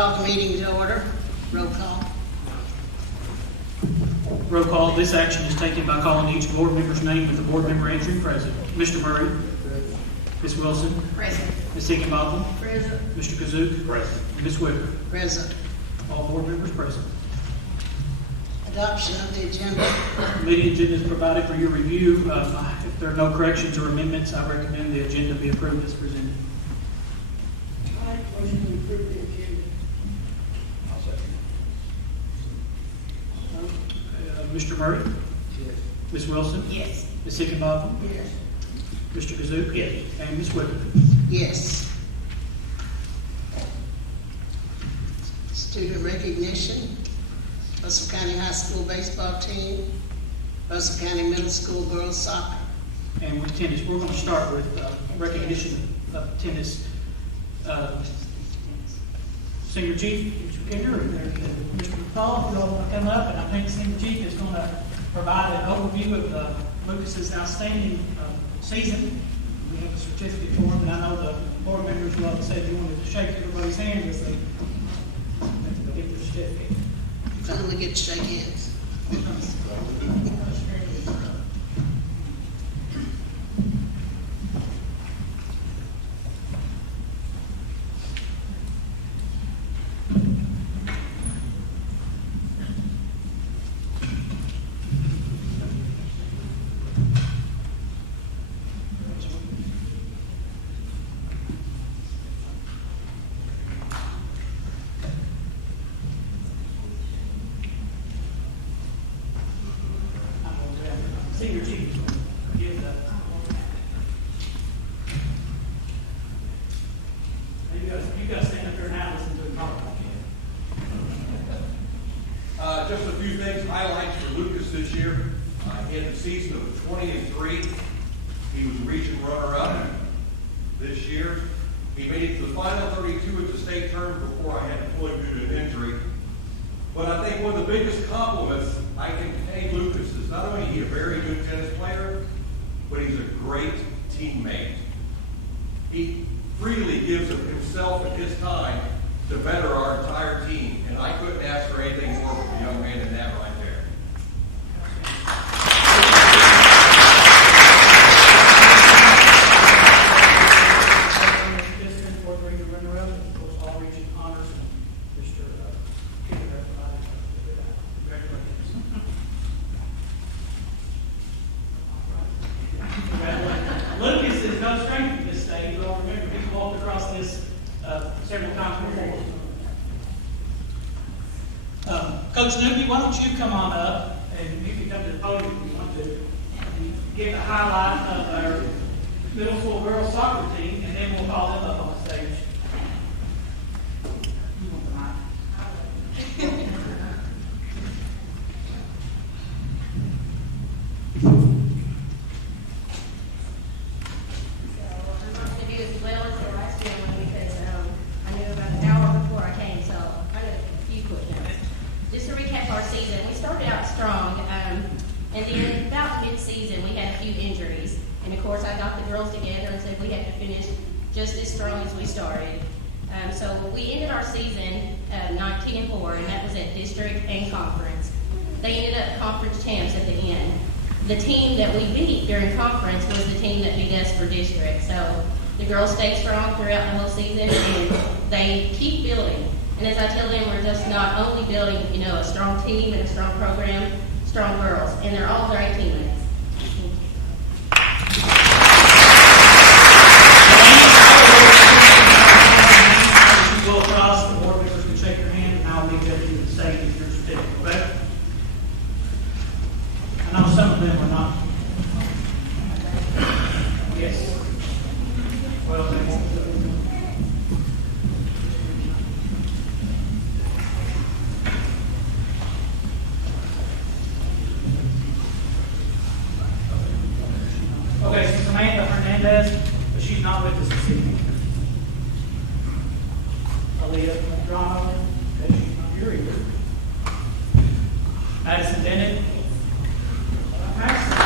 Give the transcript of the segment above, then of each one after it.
call the meeting to order. Roll call. Roll call. This action is taken by calling each board member's name with the board member answering present. Mr. Murray. Ms. Wilson. Present. Ms. Higginbotham. Present. Mr. Kazook. Present. And Ms. Whitaker. Present. All board members present. Adoption of the agenda. The meeting agenda is provided for your review. If there are no corrections or amendments, I recommend the agenda be approved as presented. Motion to approve the agenda. I'll second. Mr. Murray. Yes. Ms. Wilson. Yes. Ms. Higginbotham. Yes. Mr. Kazook. Yes. And Ms. Whitaker. Yes. Student recognition. Russell County High School baseball team. Russell County Middle School girls soccer. And with tennis, we're going to start with recognition of tennis. Senior Chief, Mr. Kinder, and Mr. Paul, if you all want to come up, and I think Senior Chief is going to provide an overview of Lucas's outstanding season. We have a certificate for him, and I know the board members will have said you wanted to shake everybody's hand as they get their certificate. Finally get to shake hands. Senior Chief is going to give the. You guys stand up here now and listen to him talk. Just a few things, highlights for Lucas this year. He had the season of 20-3. He was region runner-up this year. He made it to the final 32 at the state tournament before I had to pull him due to an injury. But I think one of the biggest compliments I can pay Lucas is not only is he a very good tennis player, but he's a great teammate. He freely gives of himself and his time to better our entire team, and I couldn't ask for anything more from a young man than that right there. Fourth region runner-up, and of course, all region honors. Mr. Kinder, congratulations. Lucas is no stranger to this stage. You all remember he's walked across this several times before. Coach Newby, why don't you come on up and you can come to the podium if you want to and give a highlight of our middle school girls soccer team, and then we'll call them up on the stage. You want the mic? I'm not going to do as well as the last year one because I knew about an hour before I came, so I got a few quick notes. Just to recap our season, we started out strong, and then about mid-season we had a few injuries. And of course I got the girls together and said we had to finish just as strong as we started. So we ended our season 19-4, and that was at district and conference. They ended up conference champs at the end. The team that we beat during conference was the team that beat us for district. So the girls stayed strong throughout the whole season, and they keep building. And as I tell them, we're just not only building, a strong team and a strong program, strong girls, and they're all great teammates. Go across, the board members can shake your hand, and I'll leave that to the stage if you're certificate, okay? I know some of them are not. Yes. Well, they won't. Okay, so Samantha Hernandez, but she's not with us this evening. Aaliyah Madrano, she's not here either. Madison Bennett. Madison.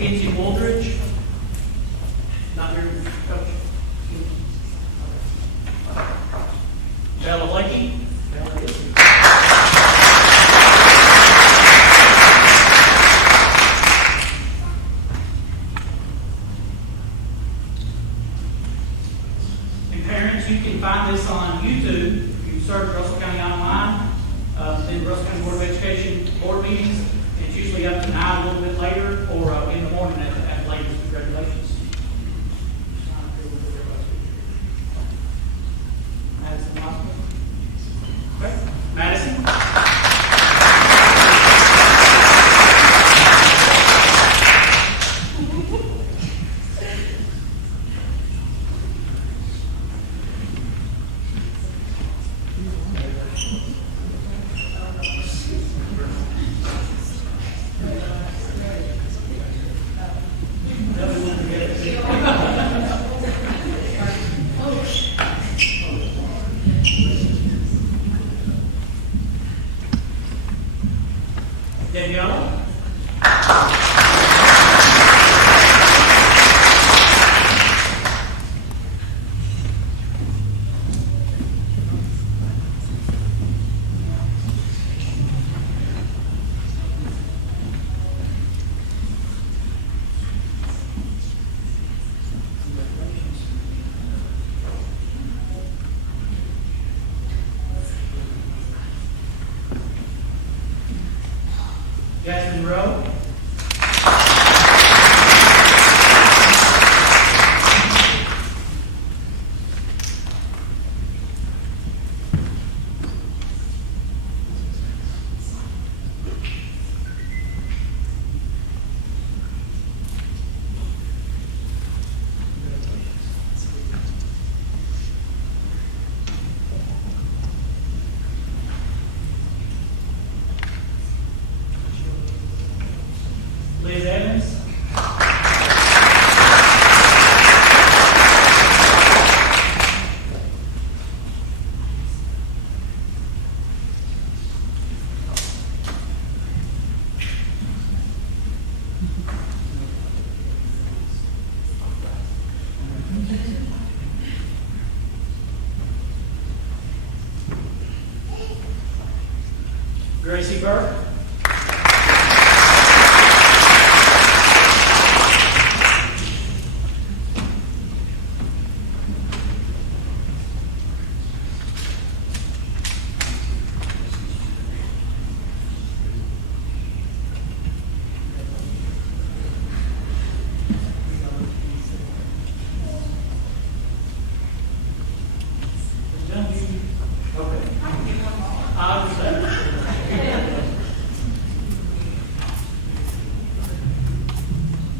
Kenzie Wooldridge. Not here, Coach. Bella Blakey. Bella is. And parents, you can find this on YouTube. If you search Russell County Online, then Russell County Board of Education board meetings. It's usually up to 9 a little bit later, or in the morning at the latest with regulations. Madison Hospital. Okay. Madison. Daniela. Jasmine Rowe. Liz Evans. Gracie Burke. Okay. I understand.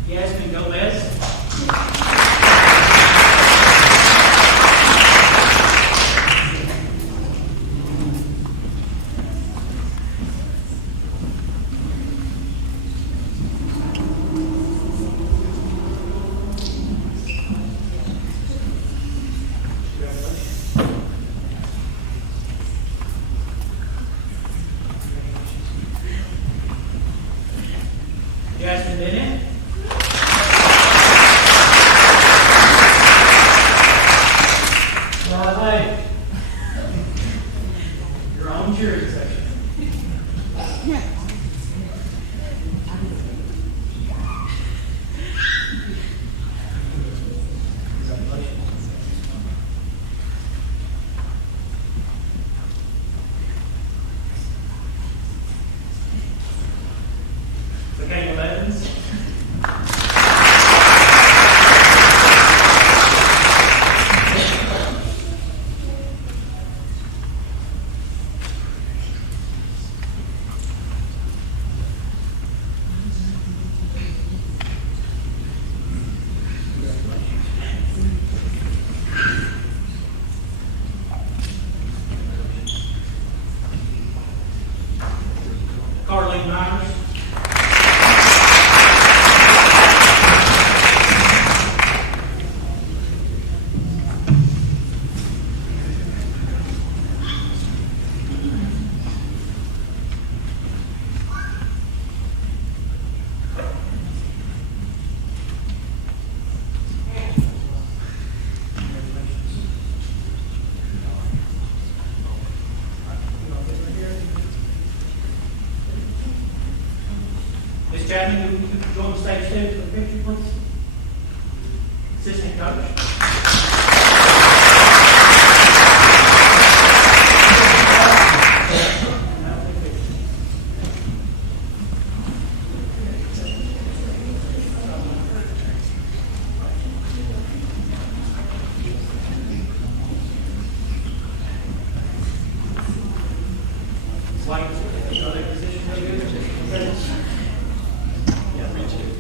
Yasmin Gomez. Jasmine Bennett. Hey. Your own jury section. Caleb Evans. Chapman, you can join the stage too for the picture, please. Assistant coach. Like, other position, really good. Yeah, reach it.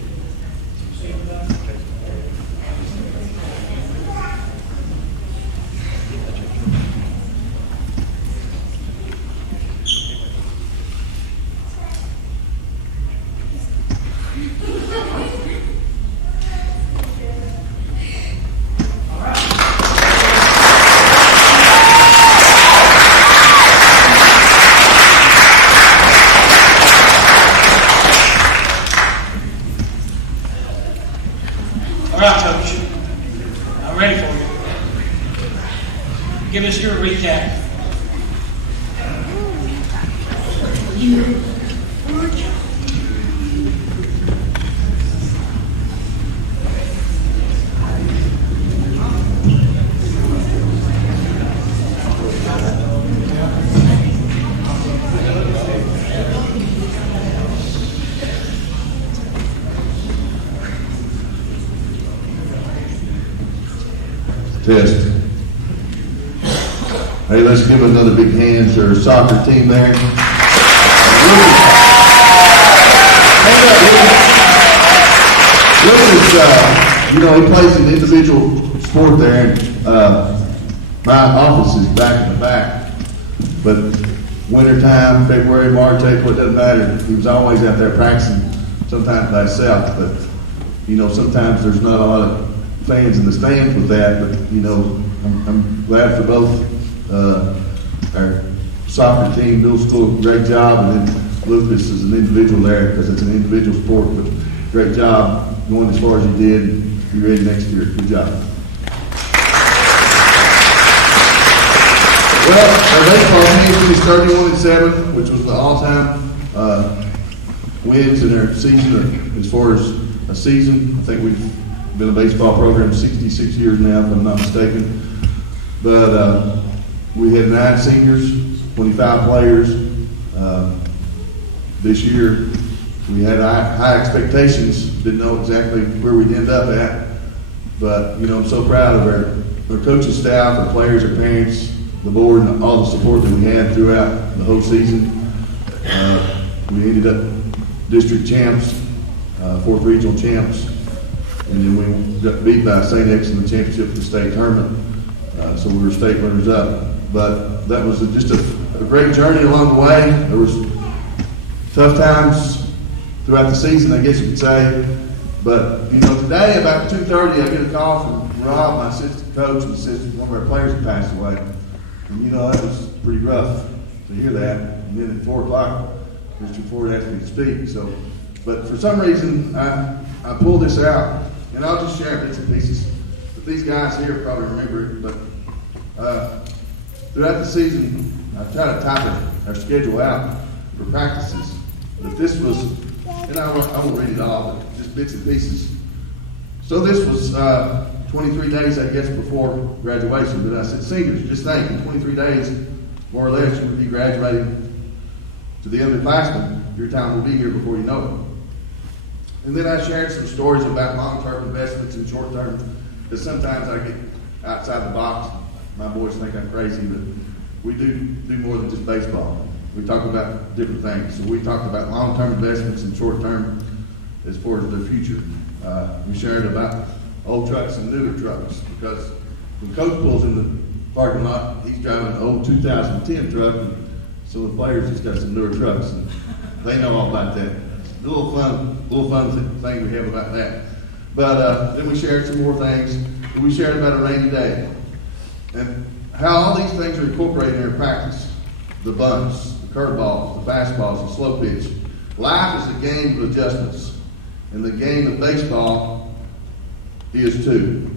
See what that? All right, Coach. I'm ready for you. Give us your recap. Test. Hey, let's give another big hand to our soccer team there. Lucas, you know, he plays an individual sport there, and my office is back in the back. But wintertime, February, March, April, it doesn't matter. He was always out there practicing, sometimes by himself. But, you know, sometimes there's not a lot of fans in the stands with that, but you know, I'm glad for both our soccer team, middle school, great job, and then Lucas is an individual there because it's an individual sport, but great job going as far as you did. Be ready next year. Good job. Well, our baseball team finished 31-7, which was the all-time wins in our season. As far as a season, I think we've been a baseball program 66 years now, if I'm not mistaken. But we had 9 seniors, 25 players. This year, we had high expectations. Didn't know exactly where we'd end up at. But, you know, I'm so proud of our coaching staff, our players, our parents, the board, and all the support that we had throughout the whole season. We ended up district champs, 4th regional champs. And then we got beat by St. X in the championship of the state tournament. So we were state runners up. But that was just a great journey along the way. There was tough times throughout the season, I guess you could say. But, you know, today about 2:30, I get a call from Rob, my assistant coach, and he says one of our players had passed away. And, you know, that was pretty rough to hear that. And then at 4 o'clock, Mr. Ford asked me to speak. So, but for some reason, I pulled this out. And I'll just share bits and pieces. But these guys here probably remember it. But throughout the season, I try to type our schedule out for practices. But this was, and I won't read it all, but just bits and pieces. So this was 23 days, I guess, before graduation. But I said, seniors, just think, in 23 days, more or less, you'll be graduating to the underclassmen. Your time will be here before you know it. And then I shared some stories about long-term investments and short-term, because sometimes I get outside the box. My boys think I'm crazy, but we do more than just baseball. We talk about different things. So we talked about long-term investments and short-term as far as their future. We shared about old trucks and newer trucks, because when Coach pulls in the parking lot, he's driving an old 2010 truck, and so the players just got some newer trucks, and they know all about that. A little fun thing we have about that. But then we shared some more things. We shared about a rainy day and how all these things are incorporated in our practice. The bunts, the curveballs, the fastballs, the slow pitch. Life is a game of adjustments, and the game of baseball is too.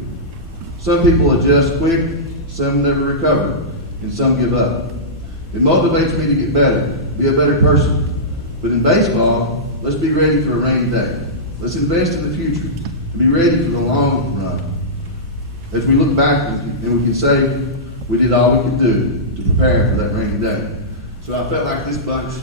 Some people adjust quick, some never recover, and some give up. It motivates me to get better, be a better person. But in baseball, let's be ready for a rainy day. Let's invest in the future and be ready for the long run. As we look back and we can say we did all we could do to prepare for that rainy day. So I felt like this bunch,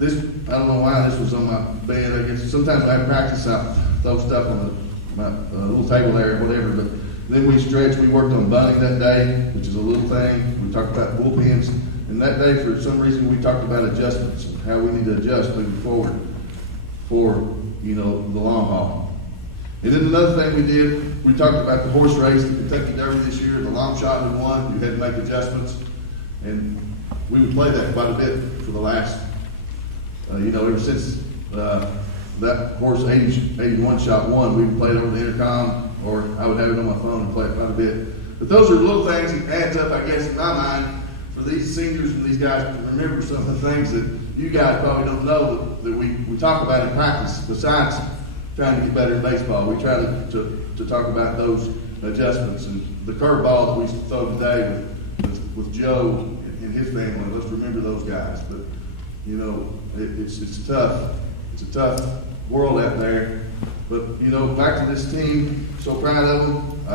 I don't know why this was on my bed. I guess sometimes I practice out, throw stuff on my little table there or whatever, but then we stretched, we worked on bunting that day, which is a little thing. We talked about bullpens. And that day, for some reason, we talked about adjustments and how we need to adjust moving forward for, the long haul. And then another thing we did, we talked about the horse race, the Kentucky Derby this year, the long shot we won. You had to make adjustments. And we would play that quite a bit for the last, ever since that horse 81 shot won, we would play it over the intercom, or I would have it on my phone and play it quite a bit. But those are little things that adds up, I guess, in my mind, for these seniors and these guys to remember some of the things that you guys probably don't know that we talk about in practice. Besides trying to get better at baseball, we try to talk about those adjustments and the curveball that we throw today with Joe and his family. Let's remember those guys. But it's tough. It's a tough world out there. But back to this team, so proud of them.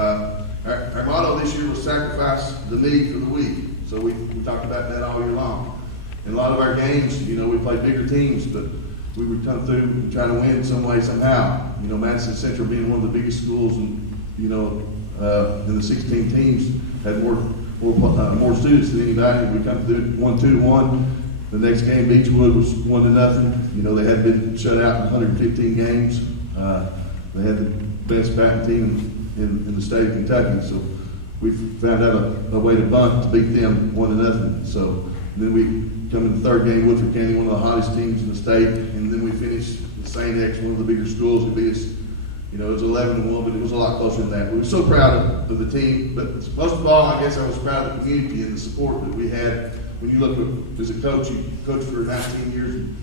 Our motto this year was sacrifice the me for the we. So we talked about that all year long. In a lot of our games, we played bigger teams, but we would come through and try to win some way, somehow. Madison Central being one of the biggest schools, and in the 16 teams had more students than anybody. We come through 1-2-1. The next game, Beechwood was 1-0. They had been shut out in 115 games. They had the best batting team in the state of Kentucky. So we found out a way to bunt to beat them 1-0. So then we come in the third game, Woodford County, one of the hottest teams in the state, and then we finished the St. X, one of the bigger schools, who beat us. It was 11-1, but it was a lot closer than that. We were so proud of the team, but most of all, I guess I was proud of the community and the support that we had. When you look at, as a coach, you coached for 19 years, and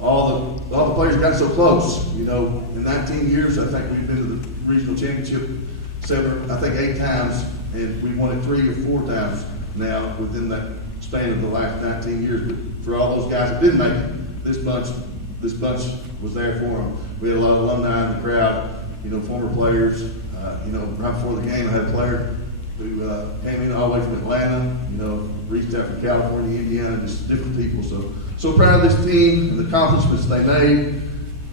all the players got so close. In 19 years, I think we've been to the regional championship 8 times, and we won it 3 or 4 times now within that span of the last 19 years. But for all those guys that didn't make it, this bunch was there for them. We had a lot of alumni in the crowd, former players. Right before the game, I had a player who came in all the way from Atlanta, reached out from California, Indiana, just different people. So proud of this team and the accomplishments they made.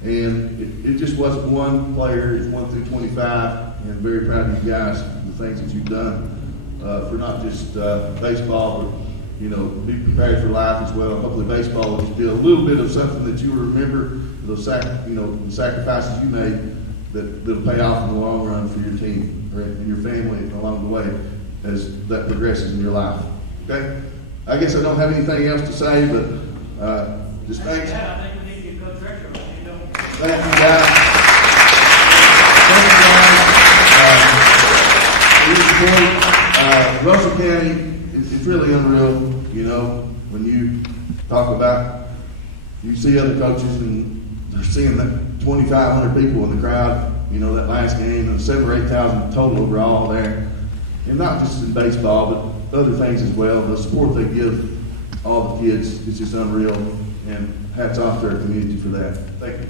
And it just wasn't one player, it's 1 through 25. And very proud of you guys, the things that you've done for not just baseball, but be prepared for life as well. Hopefully baseball will be a little bit of something that you will remember, the sacrifices you made that'll pay off in the long run for your team and your family along the way as that progresses in your life. Okay? I guess I don't have anything else to say, but just thanks. Yeah, I think we need to get Coach Retro. Thank you, guys. Thank you, guys. Russell County, it's really unreal, when you talk about, you see other coaches and they're seeing that 2,500 people in the crowd, that last game, and 7,000 or 8,000 total overall there. And not just in baseball, but other things as well. The support they give all the kids is just unreal, and hats off to our community for that. Thank you.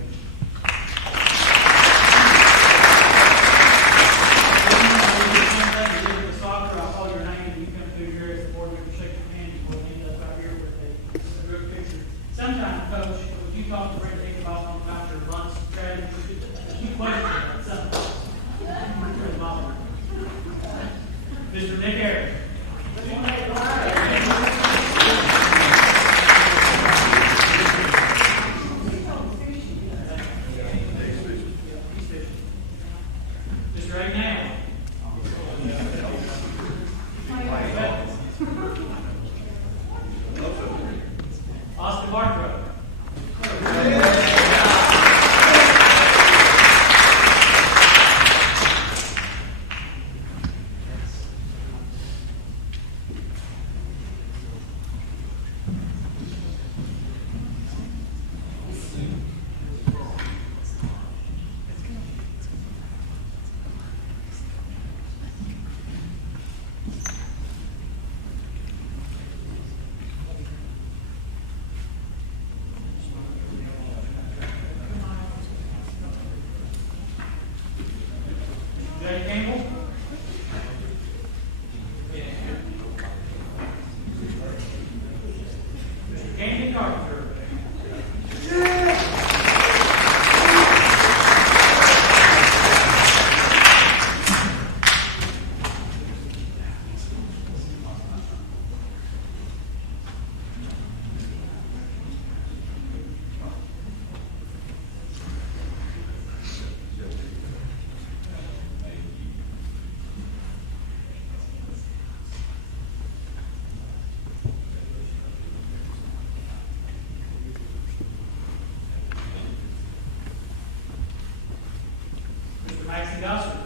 Soccer, I'll call your name and you come through here as the board member, shake your hand, we'll end up out here with a group picture. Sometimes, Coach, when you talk to Brent Hickenbotham about your lunch strategy, you question something. Mr. Nick Harris. Mr. Agnell. Austin Bartrow. Gosser.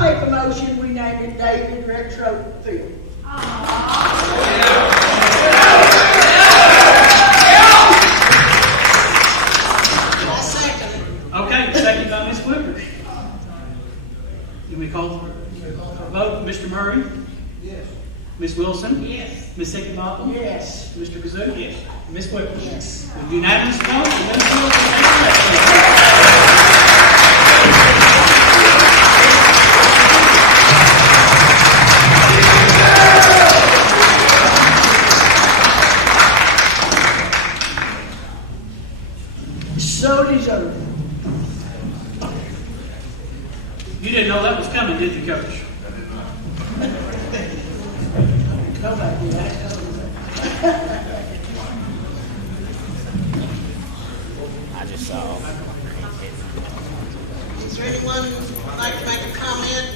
I make a motion, we name it David Retro Field. I second it. Okay, second by Ms. Whippers. Can we call for a vote? Mr. Murray? Yes. Ms. Wilson? Yes. Ms. Hickenbottom? Yes. Mr. Kazook? Yes. Ms. Whippers? Yes. With unanimous vote, the Minnesota State So deserved. You didn't know that was coming, did you, Coach? Nobody did that. Is there anyone who'd like to make a comment?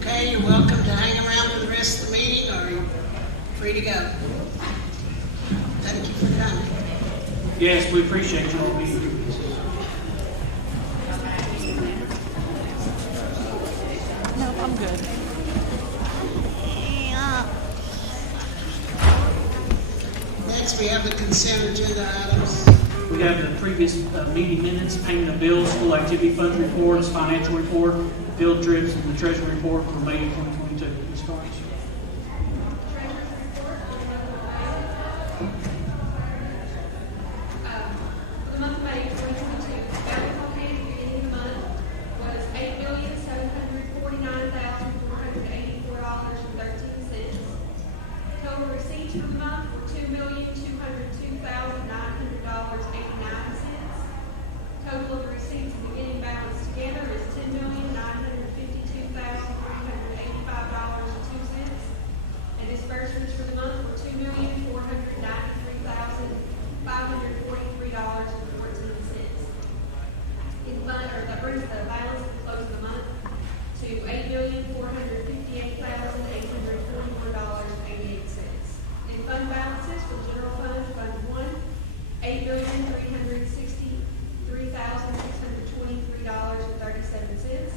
Okay, you're welcome to hang around for the rest of the meeting, or you're free to go. Thank you for coming. Yes, we appreciate you all being here. Next, we have the consent agenda items. We have the previous meeting minutes, payment of bills, school activity funds reports, financial report, field trips, and the treasury report for May 2022. Ms. Starks. For the month of May 2022, balance on hand at the beginning of the month was $8,749,484.13. Total receipts for the month were $2,202,900.89. Total of receipts and beginning balance together is $10,952,385.02. And disbursements for the month were $2,493,543.14. That brings the balance at the close of the month to $8,458,841.88. In fund balances for general fund, Fund 1, $8,363,623.37.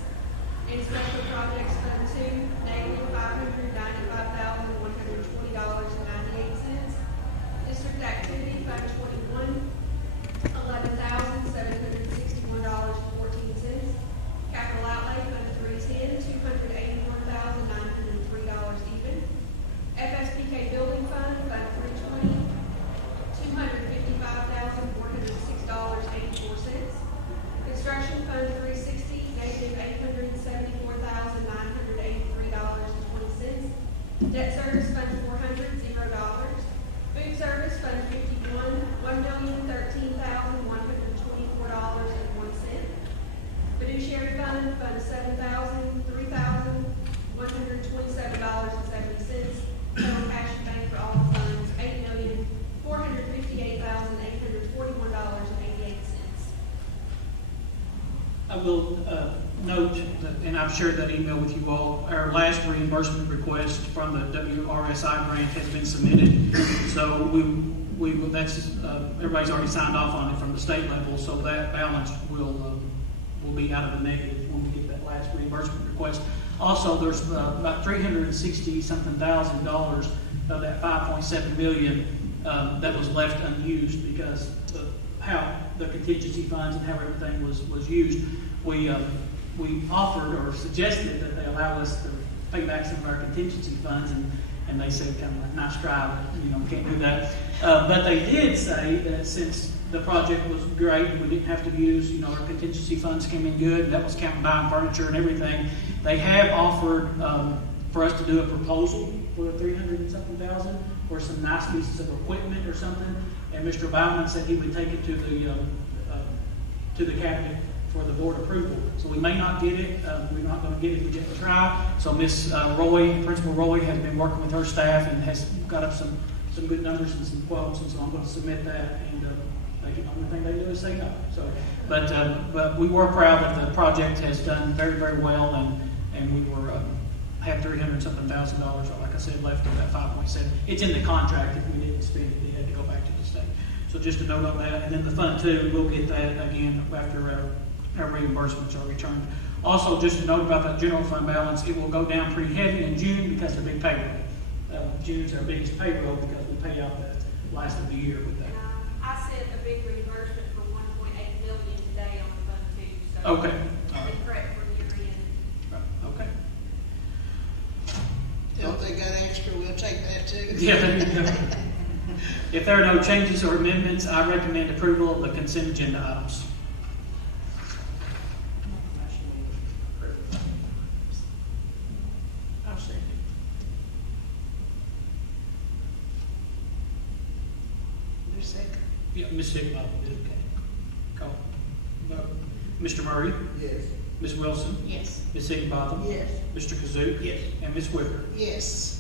In special projects, Fund 2, -$595,120.98. District activity, Fund 21, $11,761.14. Capital outlay, Fund 310, $281,903 even. FSPK building fund, Fund 320, $255,406.84. Construction fund 360, -$874,983.20. Debt service fund 400, $0. Food service fund 51, $1,013,124.01. Fiduciary fund, Fund 7,000, $3,127.70. Total cash and bank for all the funds, $8,458,841.88. I will note that, and I've shared that email with you all, our last reimbursement request from the WRSI grant has been submitted. So that's, everybody's already signed off on it from the state level, so that balance will be out of the negative when we get that last reimbursement request. Also, there's about $360-something thousand of that $5.7 million that was left unused because of how the contingency funds and how everything was used. We offered or suggested that they allow us to pay back some of our contingency funds, and they said kind of like, nice try, but we can't do that. But they did say that since the project was great, we didn't have to use, our contingency funds came in good, that was counting buying furniture and everything. They have offered for us to do a proposal for the $300-something thousand for some nice pieces of equipment or something. And Mr. Bauman said he would take it to the cabinet for the board approval. So we may not get it. We're not going to get it. We get to try. So Miss Roy, Principal Roy, has been working with her staff and has got up some good numbers and some quotes. And so I'm going to submit that. And the only thing they do is say no. So, but we were proud that the project has done very, very well, and we were have $300-something thousand, or like I said, left of that 5.7. It's in the contract. If we didn't spend it, we had to go back to the state. So just a note on that. And then the Fund 2, we'll get that again after our reimbursements are returned. Also, just a note about that general fund balance, it will go down pretty heavy in June because of the big payroll. June's our biggest payroll because we pay out the last of the year with that. I sent a big reimbursement for 1.8 million today on the Fund 2, so. Okay. All right. It's correct for year end. Right. Okay. If they got extra, we'll take that too. Yeah, there you go. If there are no changes or amendments, I recommend approval of the consent agenda items. I'll second. There's a second. Yeah, Ms. Higginbotham did, okay. Call. Vote. Mr. Murray? Yes. Ms. Wilson? Yes. Ms. Higginbotham? Yes. Mr. Kazook? Yes. And Ms. Whitaker? Yes.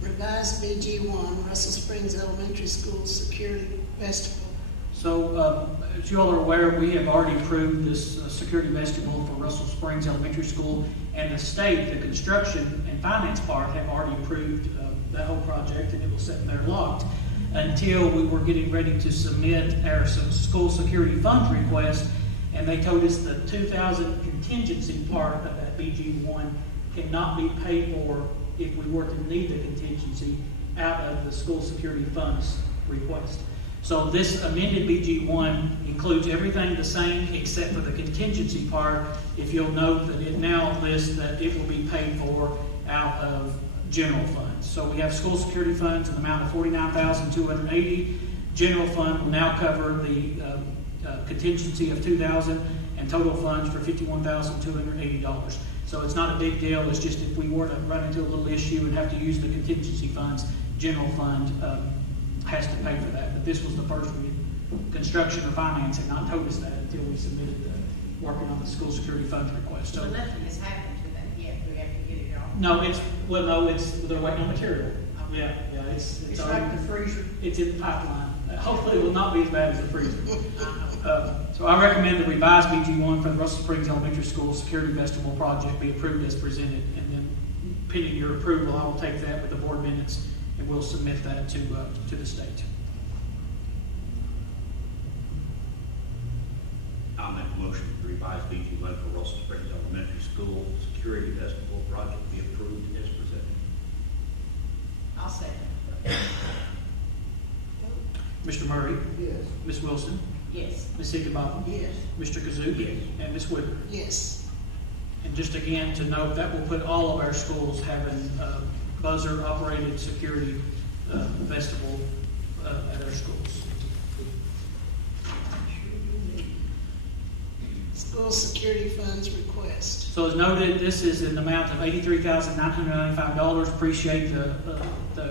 Revised BG1, Russell Springs Elementary School Security Festival. So, as you all are aware, we have already approved this security vestibule for Russell Springs Elementary School, and the state, the construction and finance part, have already approved that whole project, and it will sit there locked until we were getting ready to submit our school security funds request, and they told us the 2,000 contingency part of that BG1 cannot be paid for if we were to need the contingency out of the school security funds request. So this amended BG1 includes everything the same except for the contingency part. If you'll note that it now lists that it will be paid for out of general funds. So we have school security funds in the amount of $49,280. General fund will now cover the contingency of $2,000 and total funds for $51,280. So it's not a big deal. It's just if we were to run into a little issue and have to use the contingency funds, general fund has to pay for that. But this was the first construction or finance had not told us that until we submitted the working on the school security funds request. So So nothing has happened to that yet, we have to get it all. no, they're waiting on material. Yeah, it's It's already, like the freezer. it's in the pipeline. Hopefully it will not be as bad as the freezer. So I recommend the revised BG1 for the Russell Springs Elementary School Security Vestibule Project be approved as presented. And then pending your approval, I will take that with the board minutes and we'll submit that to the state. I'll make a motion to revise BG1 for Russell Springs Elementary School Security Vestibule Project be approved as presented. I'll second. Mr. Murray, Yes. Ms. Wilson, Yes. Ms. Higginbotham, Yes. Mr. Kazook, Yes. and Ms. Whitaker. Yes. And just again to note, that will put all of our schools having buzzer-operated security vestibule at our schools. School security funds request. So as noted, this is in the amount of $83,995. Appreciate the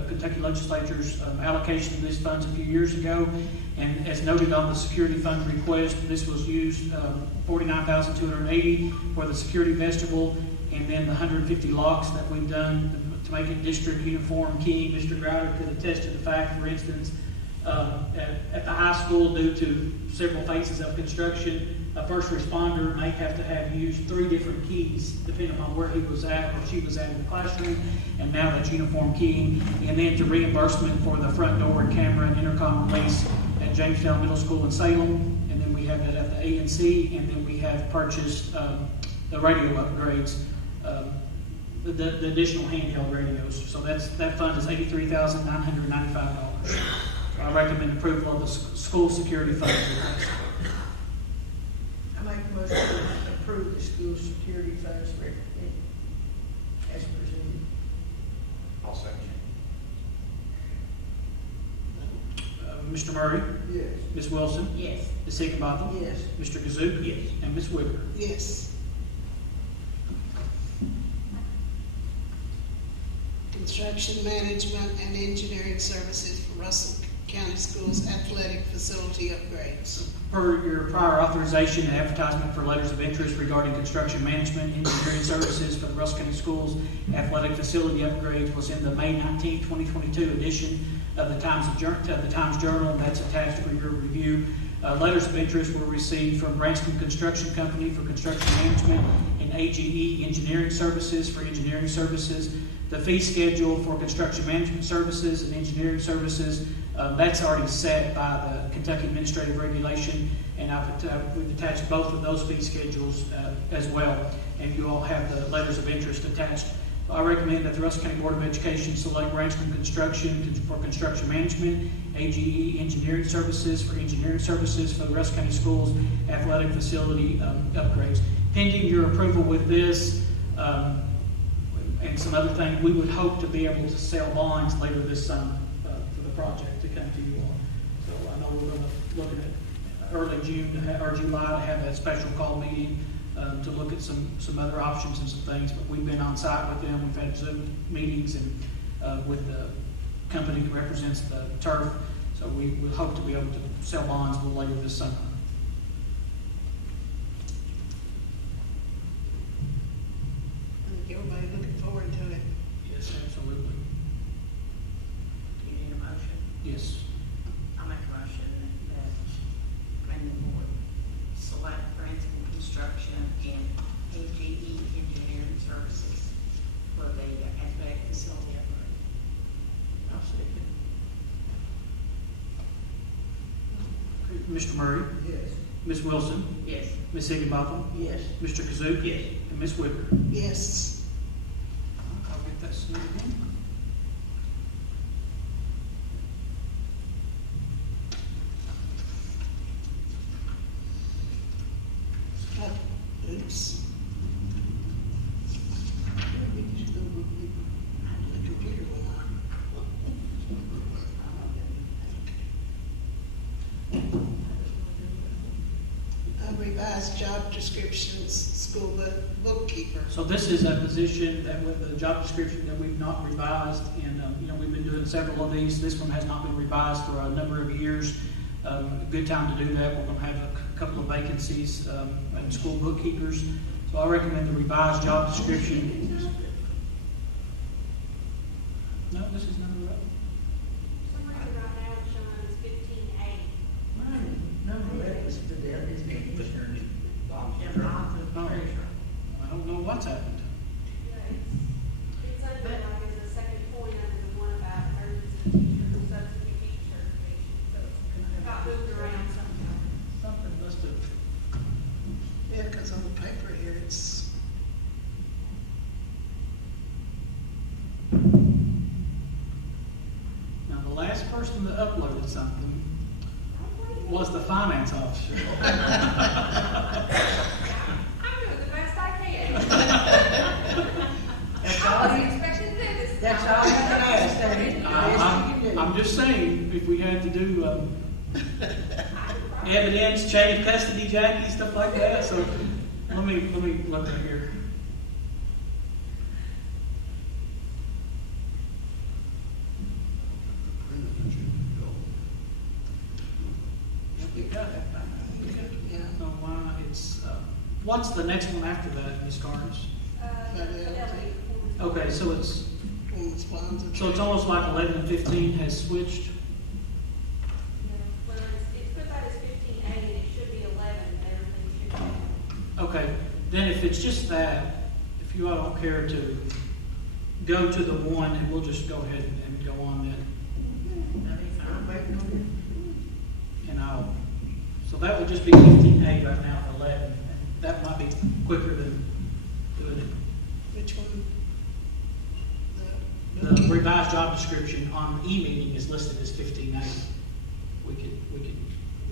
Kentucky Legislature's allocation of these funds a few years ago. And as noted on the security fund request, this was used $49,280 for the security vestibule, and then the 150 locks that we've done to make it district uniform keying. Mr. Grouder could attest to the fact, for instance, at the high school, due to several phases of construction, a first responder may have to have used 3 different keys depending on where he was at or she was at in the classroom, and now that's uniform keying. And then to reimbursement for the front door and camera and intercom release at Jamestown Middle School in Salem, and then we have that at the A&C, and then we have purchased the radio upgrades, the additional handheld radios. So that fund is $83,995. So I recommend approval of the school security fund request. I make a motion to approve the school security funds as presented. I'll second. Mr. Murray, Yes. Ms. Wilson, Yes. Ms. Higginbotham, Yes. Mr. Kazook, Yes. and Ms. Whitaker. Yes. Construction management and engineering services for Russell County Schools athletic facility upgrades. Per your prior authorization and advertisement for letters of interest regarding construction management, engineering services for the Russell County Schools athletic facility upgrades was in the May 19, 2022 edition of the Times Journal. That's attached for your review. Letters of interest were received from Branscombe Construction Company for construction management and AGE Engineering Services for engineering services. The fee schedule for construction management services and engineering services, that's already set by the Kentucky Administrative Regulation, and we've attached both of those fee schedules as well, and you all have the letters of interest attached. I recommend that the Russell County Board of Education select Branscombe Construction for construction management, AGE Engineering Services for engineering services for the Russell County Schools athletic facility upgrades. Pending your approval with this and some other things, we would hope to be able to sell bonds later this summer for the project to come to you all. So I know we're going to look at early June or July to have that special call meeting to look at some other options and some things, but we've been on site with them, we've had Zoom meetings and with the company that represents the turf, so we will hope to be able to sell bonds a little later this summer. I think everybody looking forward to it. Yes, absolutely. You need a motion? Yes. I'll make a motion that planning board select Branscombe Construction and AGE Engineering Services for the athletic facility upgrade. I'll second. Mr. Murray, Yes. Ms. Wilson, Yes. Ms. Higginbotham, Yes. Mr. Kazook. Yes. And Ms. Whitaker. Yes. I'll get that submitted in. Oops. We just go with the computer went on. Revised job descriptions, school bookkeeper. So this is a position that with the job description that we've not revised, and, we've been doing several of these. This one has not been revised for a number of years. A good time to do that. We're gonna have a couple of vacancies, in school bookkeepers. So I recommend the revised job description. No, this is number right. For some reason right now it's showing as 1580. No, that was for the, is it? Oh, I don't know what's happened. Yeah, it's under like as a second point under the one about emergency teacher, substitute teacher certification, so it got moved around somehow. Something must have. Yeah, because on the paper here, it's, Now, the last person that uploaded something was the finance officer. I'm doing the best I can. That's I all wasn't you, expecting to do this. that's all you can ask, David. The best you can do. I'm just saying, if we had to do evidence, chain of custody, Jackie, stuff like that, so let me look right here. Yep, we got that back. yeah. No, why, it's, what's the next one after that, Ms. Carnes? Fidelity. Okay, so it's Women's bonds and So it's almost like 11 and 15 has switched. Well, it's put that as 1580, and it should be 11, and everything should be. Okay, then if it's just that, if you all don't care to go to the one, and we'll just go ahead and go on then. That'd be I'm fine. waiting on you. And so that would just be 15A right now for 11. That might be quicker than doing it. which one? The revised job description on e-meeting is listed as 15A. We could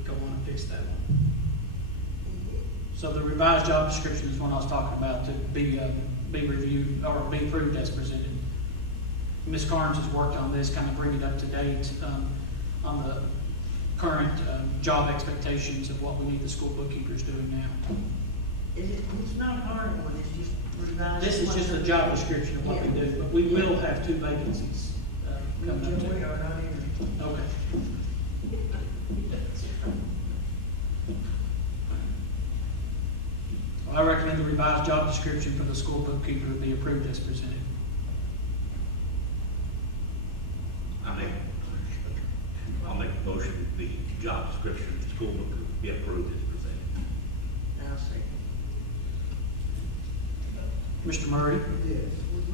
go on and fix that one. So the revised job description is one I was talking about to be reviewed or be approved as presented. Ms. Carnes has worked on this, kind of bring it up to date on the current job expectations of what we need the school bookkeepers doing now. It's not a hard one, it's just revised. This is just a job description of what we do, but we will have 2 vacancies coming up. We are not in. Okay. I recommend the revised job description for the school bookkeeper be approved as presented. I'll make a motion that the job description is school book be approved as presented. I'll second. Mr. Murray? Yes.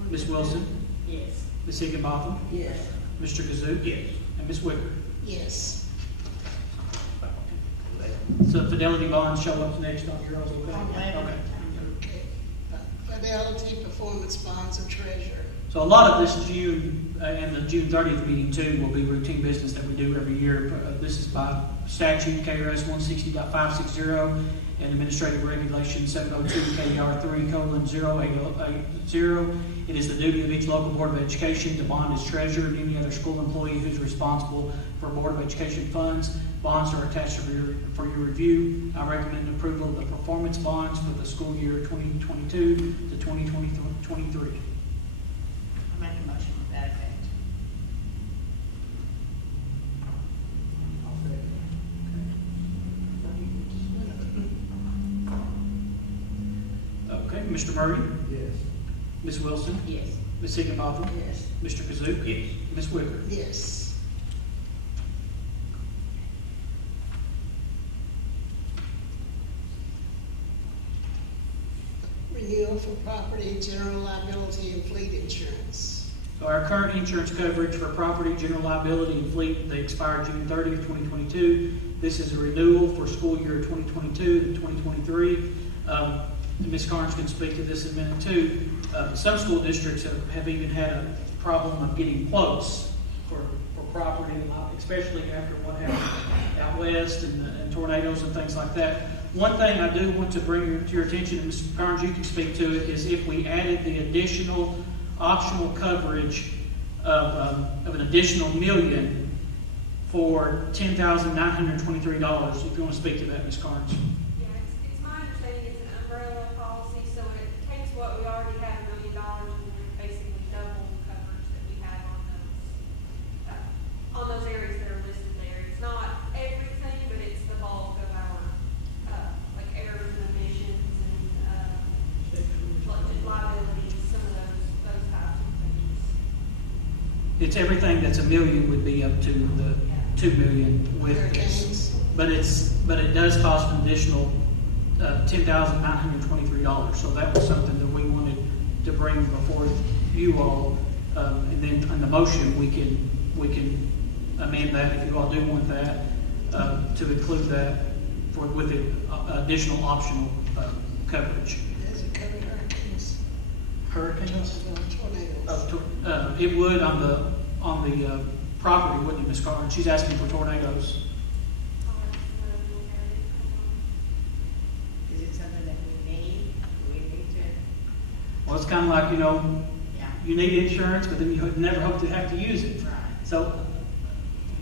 Ms. Wilson? Yes. Ms. Higginbotham? Yes. Mr. Kazook? Yes. And Ms. Wicker? Yes. So Fidelity bonds show up next on your all's okay? Okay. Okay. Fidelity Performance Bonds of Treasurer. So a lot of this June, and the June 30th meeting too, will be routine business that we do every year. This is by statute, KRS 160.560, and Administrative Regulation 702 KR 3:0880. It is the duty of each local Board of Education to bond its treasurer and any other school employee who's responsible for Board of Education funds. Bonds are attached for your review. I recommend approval of the performance bonds for the school year 2022 to 2023. I make a motion to that effect. I'll second. Okay, Mr. Murray? Yes. Ms. Wilson? Yes. Ms. Higginbotham? Yes. Mr. Kazook? Yes. Ms. Wicker? Yes. Renewal for property, general liability, and fleet insurance. So our current insurance coverage for property, general liability, and fleet, they expire June 30th, 2022. This is a renewal for school year 2022 to 2023. Ms. Carnes can speak to this in a minute too. Some school districts have even had a problem of getting quotes for property, especially after what happened out west and tornadoes and things like that. One thing I do want to bring to your attention, and Ms. Carnes, you can speak to it, is if we added the additional optional coverage of an additional $1 million for $10,923. If you want to speak to that, Ms. Carnes. Yeah, it's my understanding it's an umbrella policy, so it takes what we already have, $1 million, and basically double the coverage that we have on those areas that are listed there. It's not everything, but it's the bulk of our, like errors and omissions and, liabilities, some of those types of things. It's everything that's $1 million would be up to the $2 million with this. Hurricanes. But it does cost an additional $10,923. So that was something that we wanted to bring before you all. And then on the motion, we can amend that if you all do want that, to include that with the additional optional coverage. Does it cover hurricanes? Hurricanes? Tornadoes? It would on the property, wouldn't it, Ms. Carter? She's asking for tornadoes. I'll let you look at it. Is it something that we need? Do we need to? Well, it's kind of like, Yeah. you need insurance, but then you never hope to have to use it. Right. So,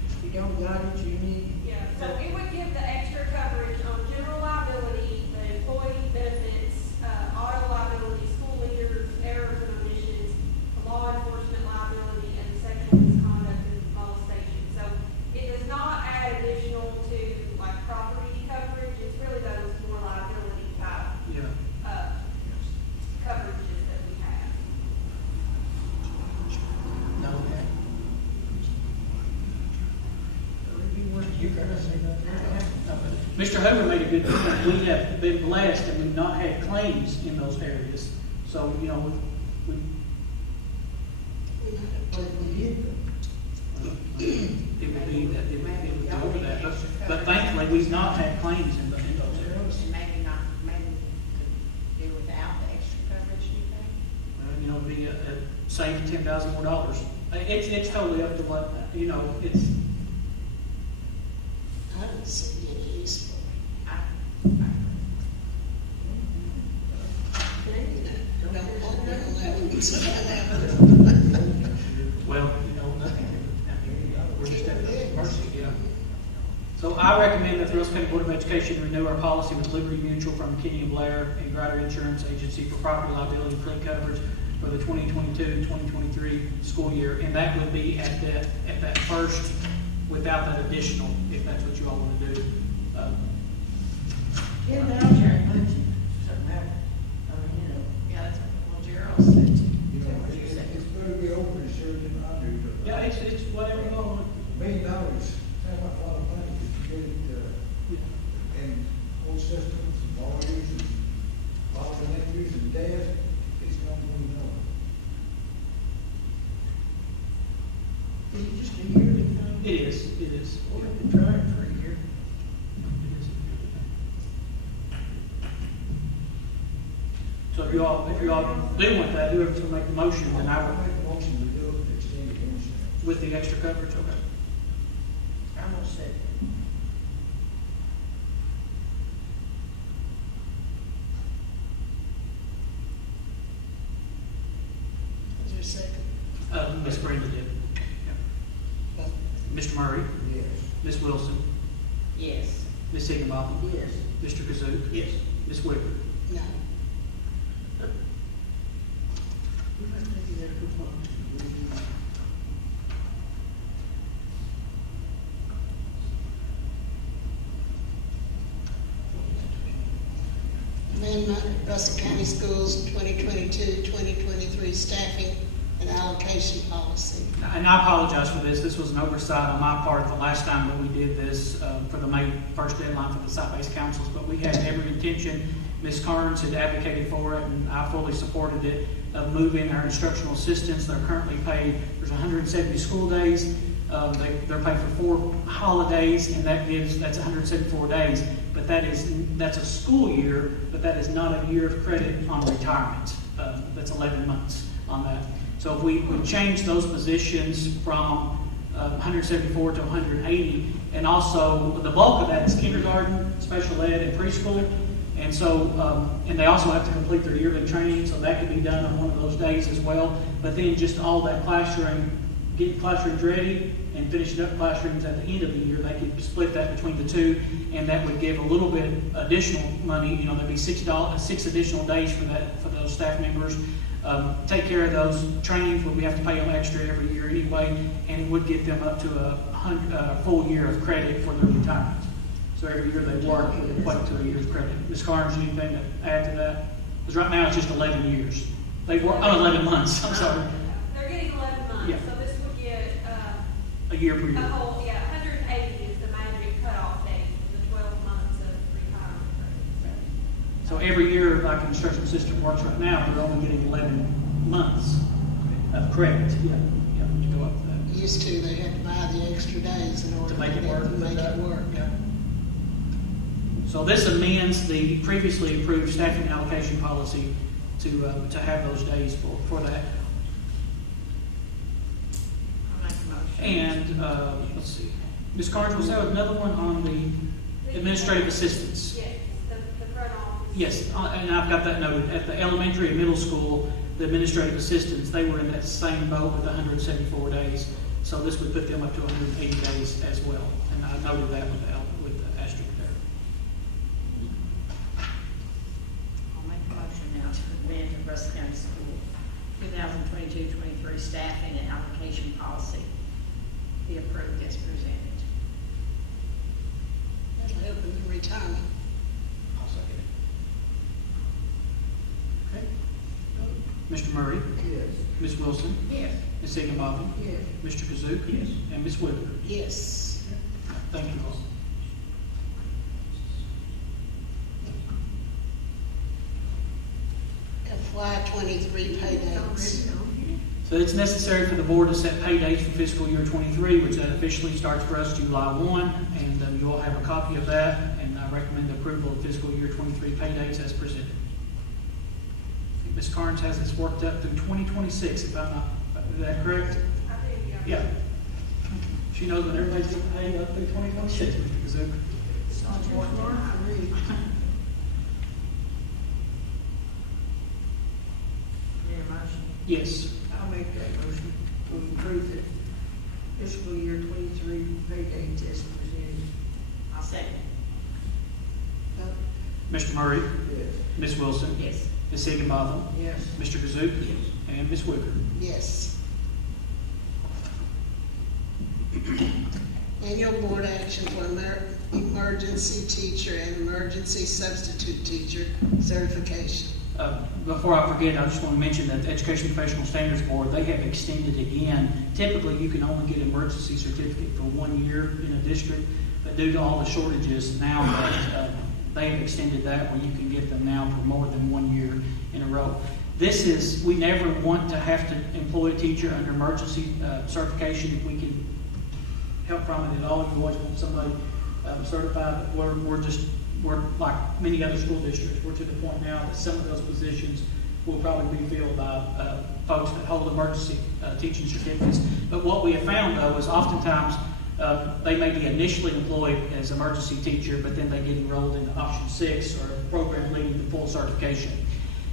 If you don't got it, you need. Yeah, so it would give the extra coverage on general liability, the employee benefits, auto liability, school leaders, errors and omissions, law enforcement liability, and sexual misconduct and molestation. So it does not add additional to like property coverage. It's really those more liability type, yeah. coverages that we have. No. Mr. Hoover made a good point. We have been blessed and we've not had claims in those areas. So, we But we did. it would be that, it would go over that. But thankfully, we've not had claims in those areas. And maybe we could do without the extra coverage, you think? Well, it'd be save $10,000 more. It's totally up to what, it's, I don't see any use for it. Don't hold me on that one. So I have well, we're just at the mercy, yeah. So I recommend that the Russell County Board of Education renew our policy with Liberty Mutual from McKinney and Blair and Grider Insurance Agency for property liability and fleet coverage for the 2022-2023 school year. And that would be at that first, without that additional, if that's what you all want to do. $10,000 ain't much. Doesn't matter. Yeah, that's what Gerald said too. It's better to be open and sure than I do. Yeah, it's whatever you want. $1 million, sounds like a lot of money, but you get it, systems, all using, all the net using desk, it's gonna be no. Is it just a yearly thing? It is, it is. Well, we've been trying for a year. So if you all do want that, whoever's gonna make the motion, then I I'll would, make a motion to do it with extended insurance. with the extra coverage, okay. I'm gonna say. Is there a second? Ms. Brenda did. Yeah. Mr. Murray, Yes. Ms. Wilson, Yes. Ms. Higginbotham, Yes. Mr. Kazook. Yes. Ms. Whipper. No. We might take it every month. Amendment, Russell County Schools 2022-2023 staffing and allocation policy. And I apologize for this. This was an oversight on my part the last time that we did this for the May 1st deadline for the site-based councils, but we had every intention, Ms. Carnes had advocated for it, and I fully supported it, of moving our instructional assistants. They're currently paid, there's 170 school days. They're paid for 4 holidays, and that's 174 days. But that's a school year, but that is not a year of credit on retirement. That's 11 months on that. So if we would change those positions from 174 to 180, and also the bulk of that is kindergarten, special ed, and preschool. And so, and they also have to complete their yearly training, so that could be done on one of those days as well. But then just all that classroom, getting classrooms ready and finishing up classrooms at the end of the year, they could split that between the two, and that would give a little bit additional money. You know, there'd be $6 additional days for that, for those staff members. Take care of those trainings where we have to pay them extra every year anyway, and it would get them up to a full year of credit for their retirement. So every year they work, it would equate to a year's credit. Ms. Carnes, anything to add to that? Because right now it's just 11 years. They work, 11 months, I'm sorry. They're getting 11 months, Yeah. so this would get, A year per a year. whole, 180 is the magic cutoff date, the 12 months of retirement. So every year, like an instructional assistant works right now, they're only getting 11 months of credit. Yeah, to go up to that. Used to, they had to buy the extra days in order To make it work. to make it work. Yeah. So this amends the previously approved staffing allocation policy to have those days for that. I'll make a motion. And, let's see, Ms. Carnes, was there another one on the administrative assistants? Yes, the front office. Yes, and I've got that noted. At the elementary and middle school, the administrative assistants, they were in that same boat with 174 days. So this would put them up to 180 days as well. And I noted that with the asterisk there. I'll make a motion now to amend the Russell County School 2022-23 staffing and allocation policy be approved as presented. That'll help in the retirement. I'll second it. Okay. Mr. Murray, Yes. Ms. Wilson, Yes. Ms. Higginbotham, Yes. Mr. Kazook. Yes. And Ms. Whitaker. Yes. Thank you all. FY 23 pay dates. So it's necessary for the board to set pay dates for fiscal year 23, which that officially starts for us July 1, and you all have a copy of that, and I recommend the approval of fiscal year 23 pay dates as presented. I think Ms. Carnes has this worked up through 2026, if I'm not, is that correct? I do, yeah. Yeah. She knows when everybody's getting paid up through 2026, Mr. Kazook. Sounds worth for me. Need a motion? Yes. I'll make that motion to approve the fiscal year 23 pay dates as presented. I'll second. Mr. Murray, Yes. Ms. Wilson, Yes. Ms. Higginbotham, Yes. Mr. Kazook, and Ms. Whitaker. Yes. Annual board action for emergency teacher and emergency substitute teacher certification. Before I forget, I just want to mention that the Education Professional Standards Board, they have extended again. Typically, you can only get emergency certificate for 1 year in a district, but due to all the shortages now that they've extended that where you can get them now for more than 1 year in a row. We never want to have to employ a teacher under emergency certification if we can help from it at all. You always want somebody certified. We're like many other school districts. We're to the point now that some of those positions will probably be filled by folks that hold emergency teaching certificates. But what we have found, though, is oftentimes they may be initially employed as emergency teacher, but then they get enrolled in option 6 or a program leading to full certification.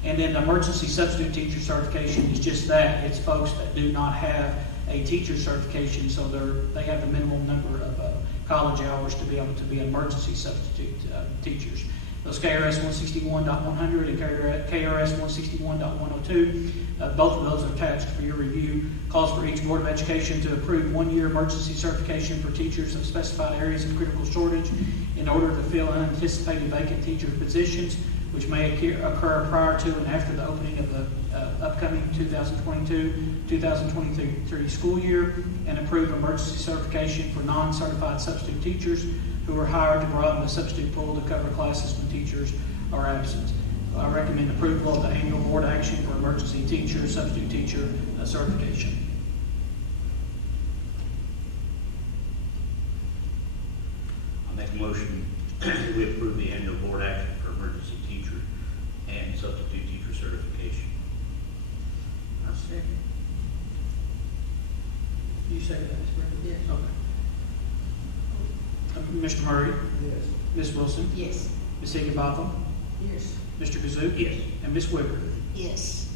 And then the emergency substitute teacher certification is just that. It's folks that do not have a teacher certification, so they have the minimum number of college hours to be able to be emergency substitute teachers. Those KRS 161.100 and KRS 161.102, both of those are attached for your review. Calls for each Board of Education to approve 1 year emergency certification for teachers of specified areas of critical shortage in order to fill unanticipated vacant teacher positions, which may occur prior to and after the opening of the upcoming 2022-2023 school year, and approve emergency certification for non-certified substitute teachers who are hired to broaden the substitute pool to cover classes when teachers are absent. I recommend approval of the annual board action for emergency teacher, substitute teacher certification. I make a motion, we approve the annual board action for emergency teacher and substitute teacher certification. I'll second. You say that, Ms. Brenda? Yes. Okay. Mr. Murray, Yes. Ms. Wilson, Yes. Ms. Higginbotham, Yes. Mr. Kazook, Yes. and Ms. Whipper. Yes.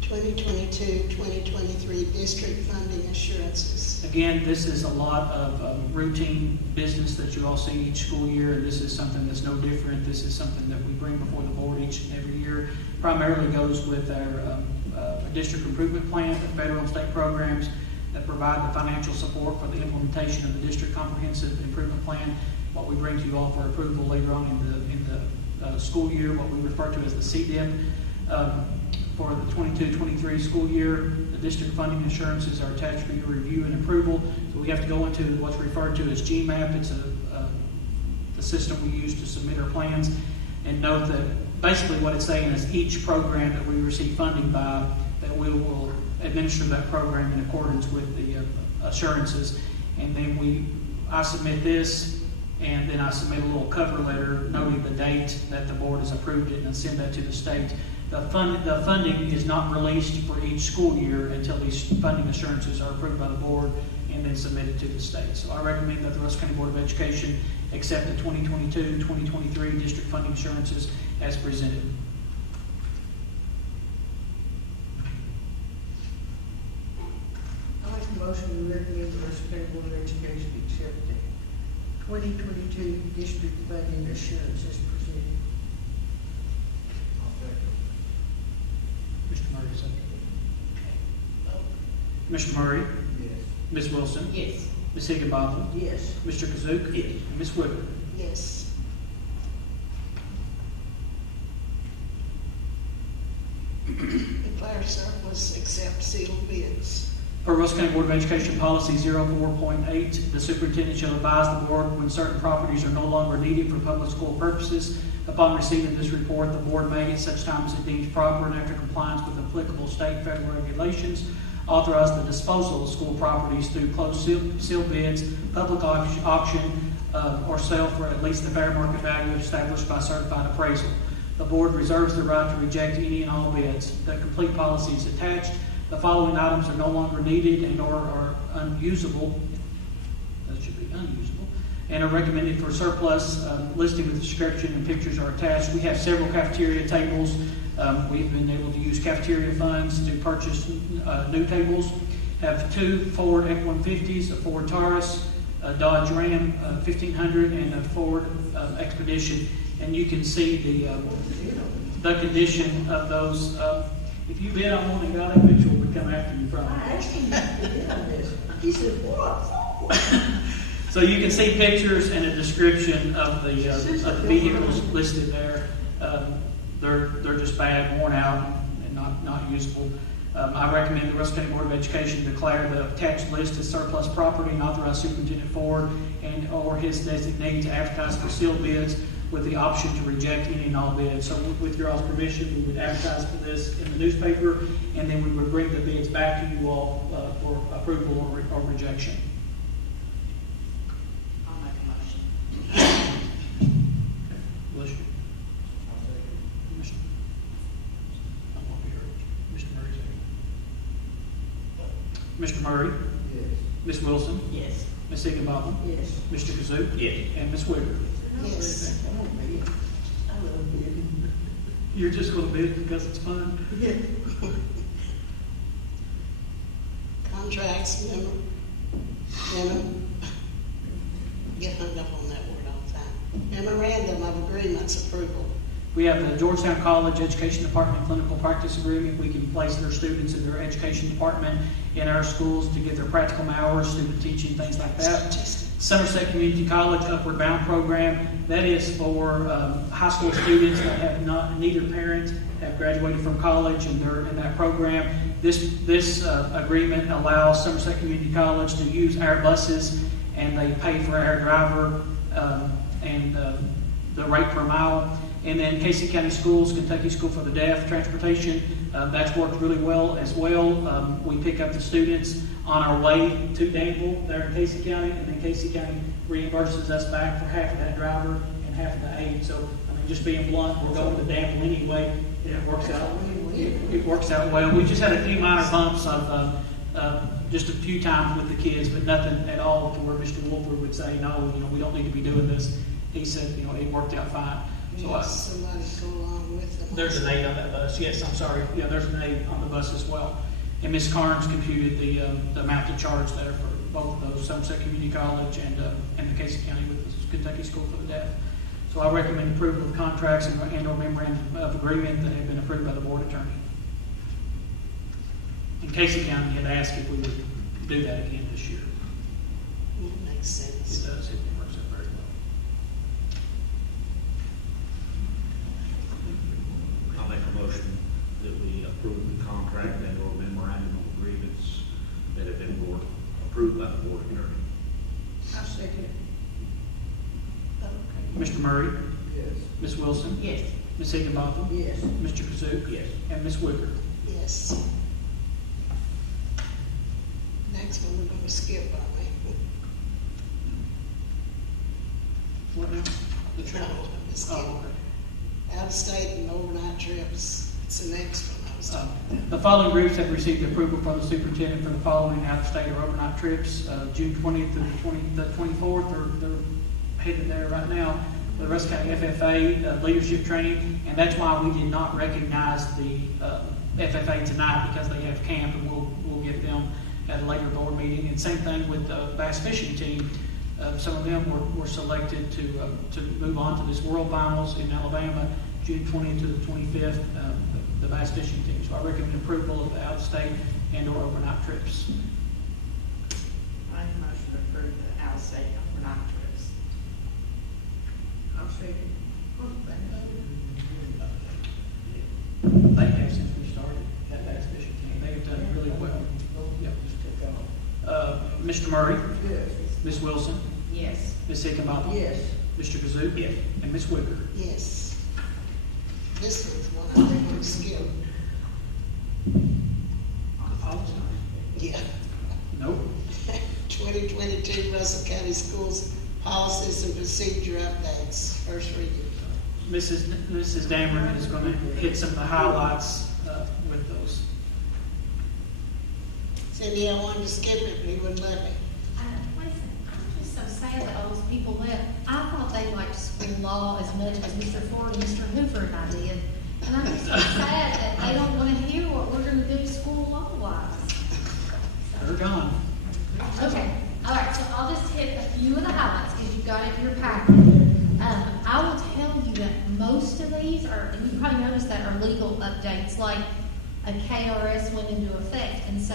(2022-2023) district funding assurances. Again, this is a lot of routine business that you all see each school year, and this is something that's no different. This is something that we bring before the board each and every year. Primarily goes with our district improvement plan, the federal and state programs that provide the financial support for the implementation of the district comprehensive improvement plan. What we bring to you all for approval later on in the school year, what we refer to as the CDIP. For the 22-23 school year, the district funding assurances are attached for your review and approval. So we have to go into what's referred to as GMAP. It's the system we use to submit our plans. And note that basically what it's saying is each program that we receive funding by, that we will administer that program in accordance with the assurances. And then I submit this, and then I submit a little cover letter noting the date that the board has approved it, and send that to the state. The funding is not released for each school year until these funding assurances are approved by the board and then submitted to the state. So I recommend that the Russell County Board of Education accept the 2022-2023 district funding assurances as presented. I make a motion to recommend the Russell County Board of Education accept the 2022 district funding assurance as presented. I'll second. Mr. Murray, second. Mr. Murray, Yes. Ms. Wilson, Yes. Ms. Higginbotham, Yes. Mr. Kazook, Yes. and Ms. Whipper. Yes. Declare surplus, accept sealed bids. Per Russell County Board of Education Policy 04.8, the superintendent shall advise the board when certain properties are no longer needed for public school purposes. Upon receiving this report, the board may, at such time as it deems proper and after compliance with applicable state and federal regulations, authorize the disposal of school properties through closed sealed bids, public auction, or sale for at least the fair market value established by certified appraisal. The board reserves the right to reject any and all bids. The complete policy is attached. The following items are no longer needed and or are unusable. That should be unusable. And are recommended for surplus. Listed with description and pictures are attached. We have several cafeteria tables. We've been able to use cafeteria funds to purchase new tables. Have 2 Ford F-150s, a Ford Taurus, a Dodge Ram 1500, and a Ford Expedition. And you can see the condition of those. If you bid on one and got it, Mitchell would come after you I probably. asked him to bid on this. He said, what? So you can see pictures and a description of the vehicles listed there. They're just bad, worn out, and not usable. I recommend the Russell County Board of Education declare the attached list as surplus property and authorize Superintendent Ford and or his designee to advertise for sealed bids with the option to reject any and all bids. So with your all's permission, we would advertise for this in the newspaper, and then we would bring the bids back to you all for approval or rejection. I'll make a motion. Bless you. Commissioner. I'm gonna be here. Mr. Murray. Yes. Ms. Wilson. Yes. Ms. Higginbotham. Yes. Mr. Kazook. Yes. And Ms. Wigger. Yes. I want bid. I love bidding. You're just gonna bid because it's fun? Yeah. Contracts, get hung up on that word all the time. Memorandum of agreements approval. We have the Georgetown College Education Department Clinical Practice Agreement. We can place their students in their education department in our schools to get their practicum hours, student teaching, things like that. Somerset Community College Upward Bound Program, that is for high school students that have not, neither parent have graduated from college and they're in that program. This agreement allows Somerset Community College to use our buses, and they pay for our driver and the rate per mile. And then Casey County Schools, Kentucky School for the Deaf, transportation, that's worked really well as well. We pick up the students on our way to Danville there in Casey County, and then Casey County reimburses us back for half of that driver and half of the aid. So, I mean, just being blunt, we're going to Danville anyway, and it works out. It works out well. We just had a few minor bumps of just a few times with the kids, but nothing at all to where Mr. Wolford would say, no, we don't need to be doing this. He said, it worked out fine. So Somebody go along with them. there's an aide on that bus. Yes, I'm sorry. Yeah, there's an aide on the bus as well. And Ms. Carnes computed the amount to charge there for both of those, Somerset Community College and the Casey County with the Kentucky School for the Deaf. So I recommend approval of contracts and or memorandum of agreement that have been approved by the board attorney. And Casey County had asked if we would do that again this year. Makes sense. It does. It works out very well. I'll make a motion that we approve the contract and or memorandum of agreements that have been approved by the board attorney. I second it. Mr. Murray, Yes. Ms. Wilson, Yes. Ms. Higginbotham, Yes. Mr. Kazook, Yes. and Ms. Wigger. Yes. Next one, we're gonna skip, aren't we? What now? The No, travel. I'm just Oh, kidding. okay. Out of state and overnight trips. It's the next one I was talking about. The following groups have received approval from the superintendent for the following out-of-state or overnight trips, June 20th through the 24th, they're headed there right now, for the Russell County FFA leadership training, and that's why we did not recognize the FFA tonight, because they have camp, and we'll get them at a later board meeting. And same thing with the bass fishing team. Some of them were selected to move on to this World Finals in Alabama, June 20th to the 25th, the bass fishing team. So I recommend approval of the out-of-state and or overnight trips. I make a motion to approve the out-of-state overnight trips. I'll second. They have since we started, that bass fishing team. They have done really well. Yep. Mr. Murray, Yes. Ms. Wilson, Yes. Ms. Higginbotham, Yes. Mr. Kazook, Yes. and Ms. Wigger. Yes. This one's one I think we skipped. Yeah. Nope. 2022 Russell County Schools Policies and Procedure Updates, first reading. Mrs. Dameron is going to hit some of the highlights with those. Cindy, I wanted to skip it, but he wouldn't let me. Listen, I'm just so sad that all those people left. I thought they liked school law as much as Mr. Ford and Mr. Hoover and I did. And I'm just so sad that they don't want to hear what we're going to do school law-wise. They're gone. Okay, all right, so I'll just hit a few of the highlights because you've got it in your packet. I will tell you that most of these are, and you probably noticed that, are legal updates, like a KRS went into effect, and so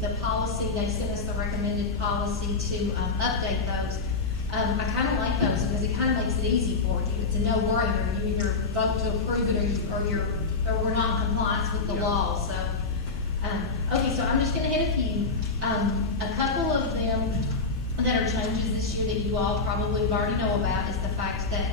the policy, they sent us the recommended policy to update those. I kind of like those because it kind of makes it easy for you. It's a no-brainer. You either vote to approve it or we're not in compliance with the law. So A couple of them that are changes this year that you all probably already know about is the fact that,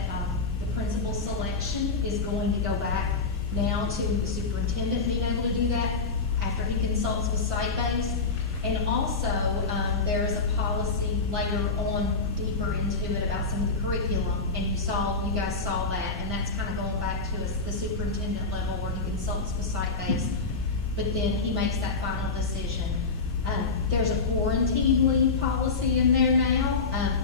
the principal selection is going to go back now to the superintendent being able to do that after he consults with site-based. And also, there's a policy later on deeper into it about some of the curriculum, and you guys saw that, and that's kind of going back to the superintendent level where he consults with site-based, but then he makes that final decision. There's a quarantine leave policy in there now,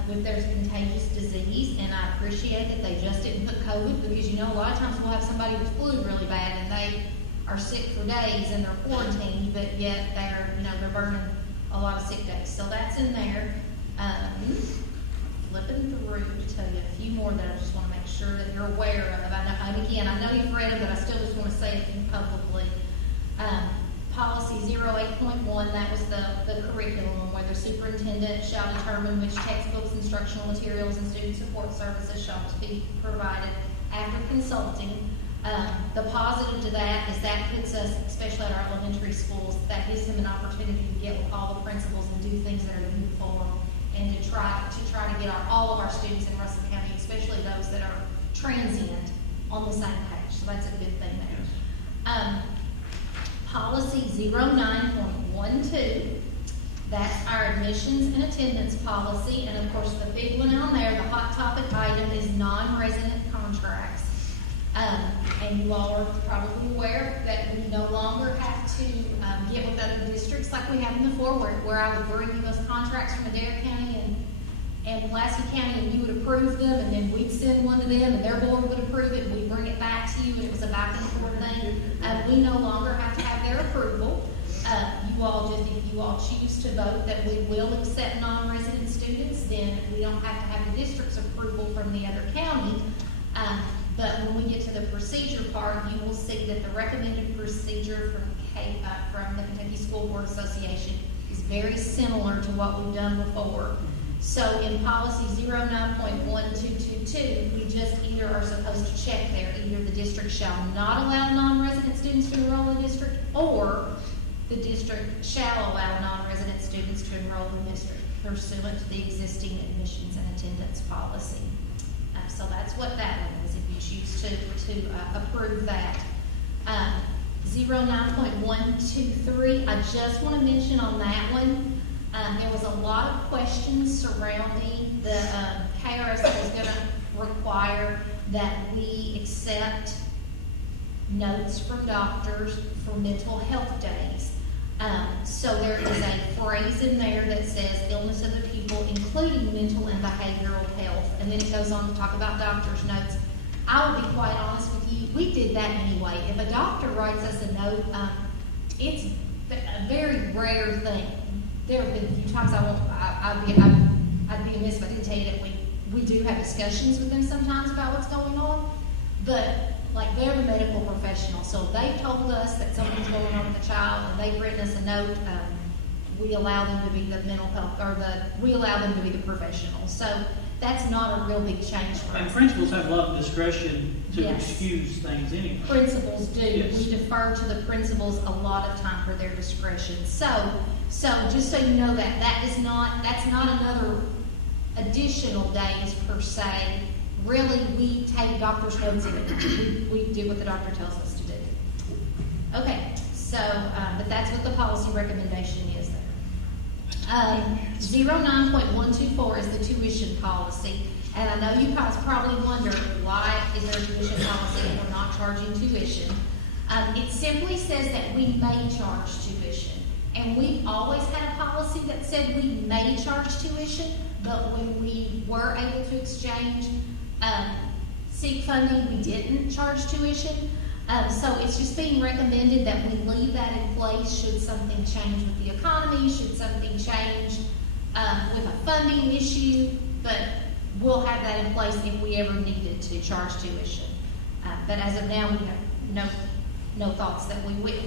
if there's contagious disease, and I appreciate that they just didn't put COVID, because a lot of times we'll have somebody with flu really bad, and they are sick for days and they're quarantined, but yet they're burning a lot of sick days. So that's in there. Flipping through to tell you a few more that I just want to make sure that you're aware of. And again, I know you've read them, but I still just want to say it publicly. Policy 08.1, that was the curriculum where the superintendent shall determine which textbooks, instructional materials, and student support services shall be provided after consulting. The positive to that is that puts us, especially at our elementary schools, that gives them an opportunity to get with all the principals and do things that are uniform, and to try to get all of our students in Russell County, especially those that are transient, on the same page. So that's a good thing there. Policy 09.12, that's our admissions and attendance policy, and of course the big one on there, the hot topic item, is non-resident contracts. And you all are probably aware that we no longer have to get with other districts like we have before, where I would bring you those contracts from Adair County and Pulaski County, and you would approve them, and then we'd send one to them, and their board would approve it, and we'd bring it back to you, and it was a back and forth thing. We no longer have to have their approval. If you all choose to vote that we will accept non-resident students, then we don't have to have the district's approval from the other county. But when we get to the procedure part, you will see that the recommended procedure from the Kentucky School Board Association is very similar to what we've done before. So in policy 09.1222, we just either are supposed to check there, either the district shall not allow non-resident students to enroll in the district, or the district shall allow non-resident students to enroll in the district pursuant to the existing admissions and attendance policy. So that's what that one is, if you choose to approve that. 09.123, I just want to mention on that one, there was a lot of questions surrounding the KRS that was going to require that we accept notes from doctors for mental health days. So there is a phrase in there that says illness of the people, including mental and behavioral health, and then it goes on to talk about doctor's notes. I would be quite honest with you, we did that anyway. If a doctor writes us a note, it's a very rare thing. There have been a few times I'd be amiss if I didn't tell you that we do have discussions with them sometimes about what's going on, but like they're the medical professional, so if they've told us that something's going on with the child and they've written us a note, we allow them to be the mental health, we allow them to be the professional. So that's not a real big change for us. And principals have a lot of discretion to Yes. excuse things anyway. Principals do. Yes. We defer to the principals a lot of time for their discretion. So just so you know that's not another additional days per se. Really, we take doctor's notes in it. We do what the doctor tells us to do. Okay, so, but that's what the policy recommendation is there. 09.124 is the tuition policy. And I know you guys probably wonder, why is there a tuition policy and we're not charging tuition? It simply says that we may charge tuition. And we've always had a policy that said we may charge tuition, but when we were able to exchange seek funding, we didn't charge tuition. So it's just being recommended that we leave that in place should something change with the economy, should something change with a funding issue, but we'll have that in place if we ever needed to charge tuition. But as of now, we have no thoughts that we will.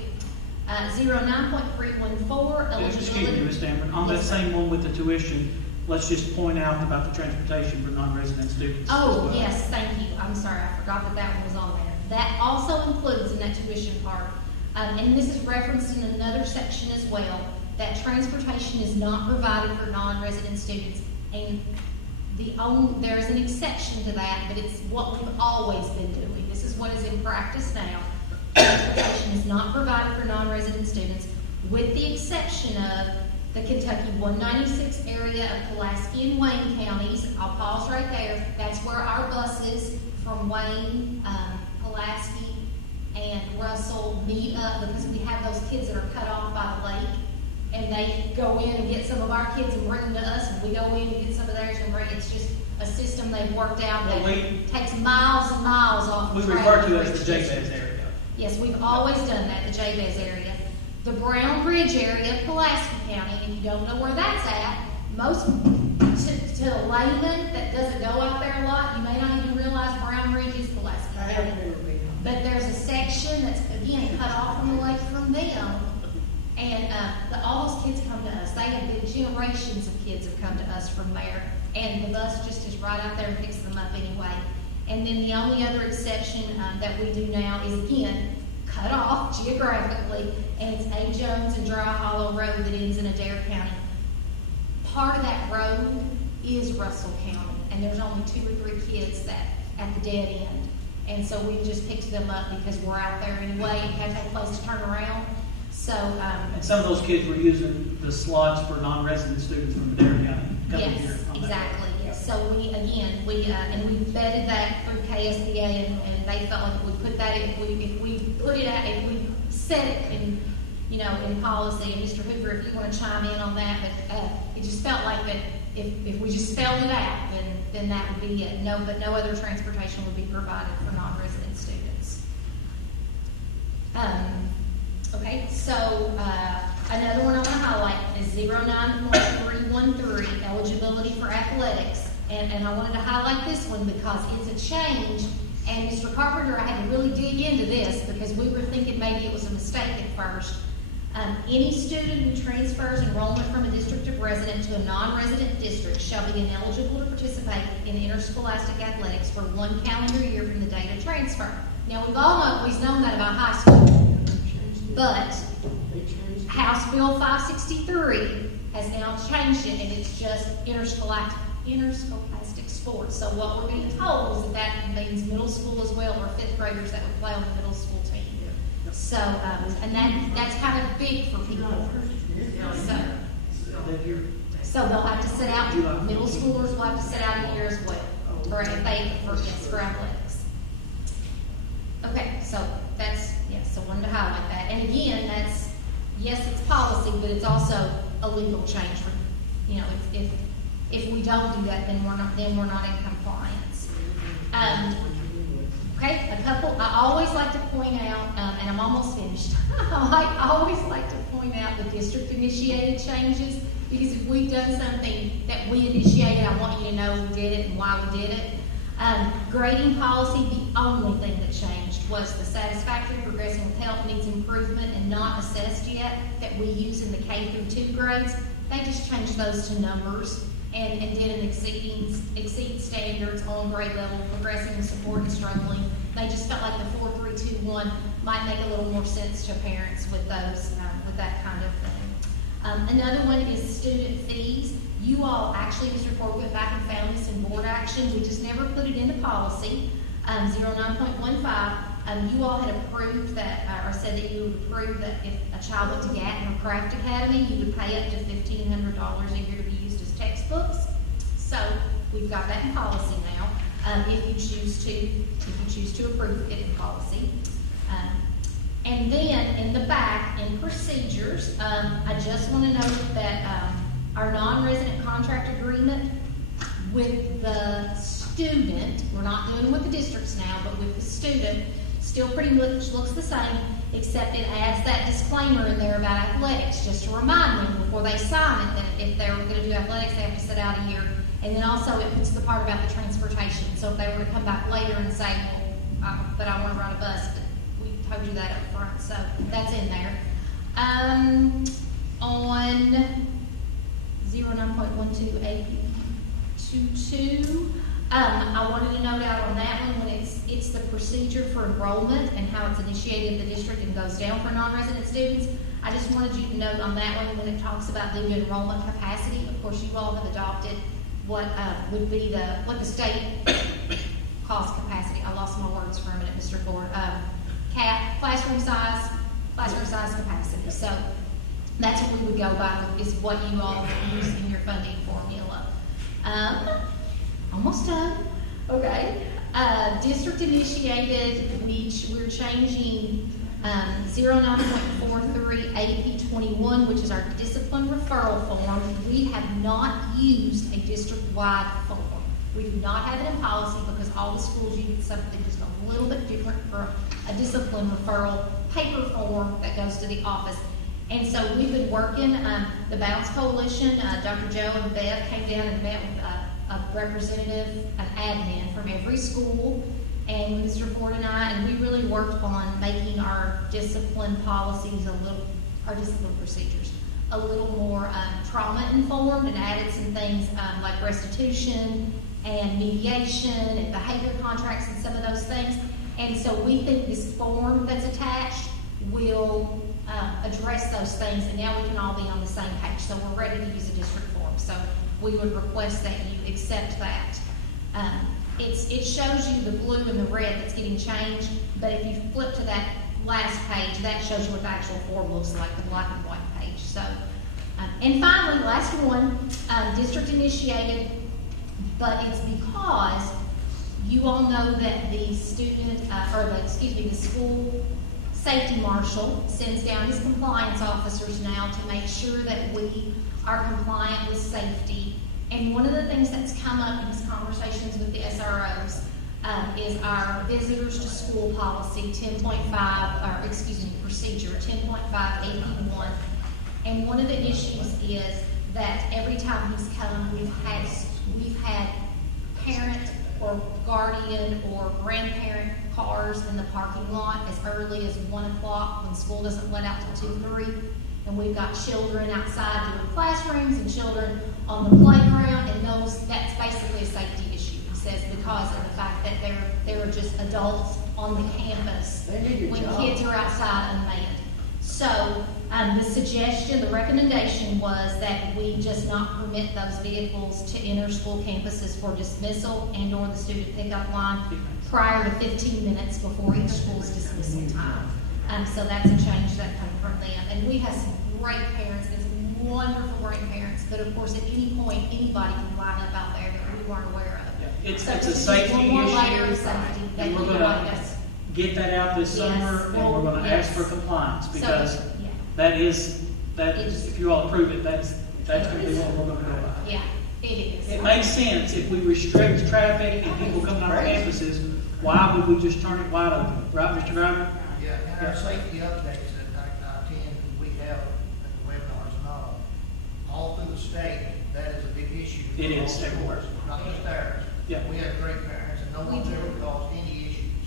09.314, Excuse me, eligibility. Ms. Dameron, on that Yes, sir. same one with the tuition, let's just point out about the transportation for non-resident students. as Oh, well. yes, thank you. I'm sorry, I forgot that one was on there. That also includes in that tuition part, and this is referenced in another section as well, that transportation is not provided for non-resident students. And there is an exception to that, but it's what we've always been doing. This is what is in practice now. Transportation is not provided for non-resident students, with the exception of the Kentucky 196 area of Pulaski and Wayne counties. I'll pause right there. That's where our buses from Wayne, Pulaski, and Russell meet up, because we have those kids that are cut off by the lake, and they go in and get some of our kids and bring them to us, and we go in and get some of theirs and bring. It's just a system they've worked out that takes miles and miles off. We of refer to it traffic. as the JVEZ area. Yes, we've always done that, the JVEZ area. The Brown Bridge area of Pulaski County, and you don't know where that's at, most, to a layman that doesn't go out there a lot, you may not even realize Brown Bridge is Pulaski I County. haven't ever been. But there's a section that's, again, cut off from the lake from them, and all those kids come to us. They have been, generations of kids have come to us from there, and the bus just is right out there and picks them up anyway. And then the only other exception that we do now is, again, cut off geographically, and it's A. Jones and Dry Hollow Road that ends in Adair County. Part of that road is Russell County, and there's only 2 or 3 kids that at the dead end. And so we just picked them up because we're out there anyway and have no place to turn around. So, And some of those kids were using the slots for non-resident students from Adair County coming here. yes, on that exactly, road. yes. So we vetted that through KSBA, and they felt like if we put that, if we put it out, if we set it in, in policy, and Mr. Hoover, if you want to chime in on that, but it just felt like that if we just spelled it out, then that would be it. But no other transportation would be provided for non-resident students. Okay, so another one I want to highlight is 09.313, eligibility for athletics. And I wanted to highlight this one because it's a change. And Mr. Carpenter, I had to really dig into this because we were thinking maybe it was a mistake at first. Any student who transfers enrollment from a district of residence to a non-resident district shall be ineligible to participate in interscholastic athletics for 1 calendar year from the date of transfer. Now, we've always known that about high school, but House Bill 563 has now changed it, and it's just interscholastic sports. So what we're being told is that means middle school as well, or 5th graders that would play on the middle school team. So, and that's kind of big for people. So they'll have to sit out, middle schoolers will have to sit out a year as well, for athletics. Okay, so so wanted to highlight that. And again, yes, it's policy, but it's also a legal change. If we don't do that, then we're not in compliance. Okay, I always like to point out, and I'm almost finished. I always like to point out the district-initiated changes, because if we've done something that we initiated, I want you to know we did it and why we did it. Grading policy, the only thing that changed was the satisfactory, progressing with help, needs improvement, and not assessed yet that we use in the K through 2 grades. They just changed those to numbers and did an exceed standards on grade level, progressing with support and struggling. They just felt like the 4, 3, 2, 1 might make a little more sense to parents with those, with that kind of thing. Another one is student fees. You all actually, Mr. Ford, went back and found this in board action. We just never put it into policy. 09.15, you all had approved that, or said that you would approve that if a child went to Gatton or Craft Academy, you would pay up to $1,500 a year to be used as textbooks. So we've got that in policy now. If you choose to approve it in policy. And then in the back, in procedures, I just want to note that our non-resident contract agreement with the student, we're not doing it with the districts now, but with the student, still pretty much looks the same, except it adds that disclaimer in there about athletics, just to remind them before they sign it that if they're going to do athletics, they have to sit out a year. And then also it puts the part about the transportation. So if they were to come back later and say, well, but I want to ride a bus, but we told you that up front, so that's in there. On 09.12AP22, I wanted to note out on that one when it's the procedure for enrollment and how it's initiated in the district and goes down for non-resident students. I just wanted you to note on that one, when it talks about the enrollment capacity, of course, you all have adopted what, would be what the state calls capacity. I lost my words for a minute, Mr. Ford. Classroom size capacity. So that's what we would go by, is what you all use in your funding formula. Almost done. Okay. District initiated, we're changing 09.43 AP 21, which is our discipline referral form. We have not used a district-wide form. We do not have it in policy because all the schools use something just a little bit different for a discipline referral paper form that goes to the office. And so we've been working, the Bounce Coalition, Dr. Joe and Beth came down and met with a representative, an admin from every school, and Mr. Ford and I, and we really worked on making our discipline policies our discipline procedures a little more trauma informed, and added some things like restitution and mediation and behavior contracts and some of those things. And so we think this form that's attached will address those things, and now we can all be on the same page. So we're ready to use a district form. So we would request that you accept that. It shows you the blue and the red that's getting changed, but if you flip to that last page, that shows you what the actual form looks like, the black and white page. So, and finally, last one, district initiated, but it's because you all know that the student, the school safety marshal sends down his compliance officers now to make sure that we are compliant with safety. And one of the things that's come up in his conversations with the SROs is our visitors to school policy 10.5, procedure 10.5 AP1. And one of the issues is that every time he's come, we've had parent or guardian or grandparent cars in the parking lot as early as 1 o'clock when school doesn't let out till 2-3. And we've got children outside doing classrooms and children on the playground, and that's basically a safety issue, he says, because of the fact that there are just adults on the campus when kids are outside unmanned. So the recommendation was that we just not permit those vehicles to enter school campuses for dismissal and or the student pickup line prior to 15 minutes before each school's dismissal time. So that's a change that comes from them. And we have some great parents, and some wonderful grandparents, but of course at any point, anybody can line up out there that we weren't aware of. It's So a this is safety one more layer of issue, safety that and you we're want gonna us. get that out this Yes. summer, and we're gonna ask for compliance, because So, yeah. that is, if you all approve it, that's gonna be what we're gonna go by. Yeah, it is. It makes sense if we restrict traffic and people coming on our campuses, why would we just turn it wide open, right, Mr. Grimer? Yeah, and our safety updates that I attend, we have at the webinars and all through the state, that is a big issue. It is everywhere. Not just ours. Yeah. We have great parents, and no one's ever caused any issues.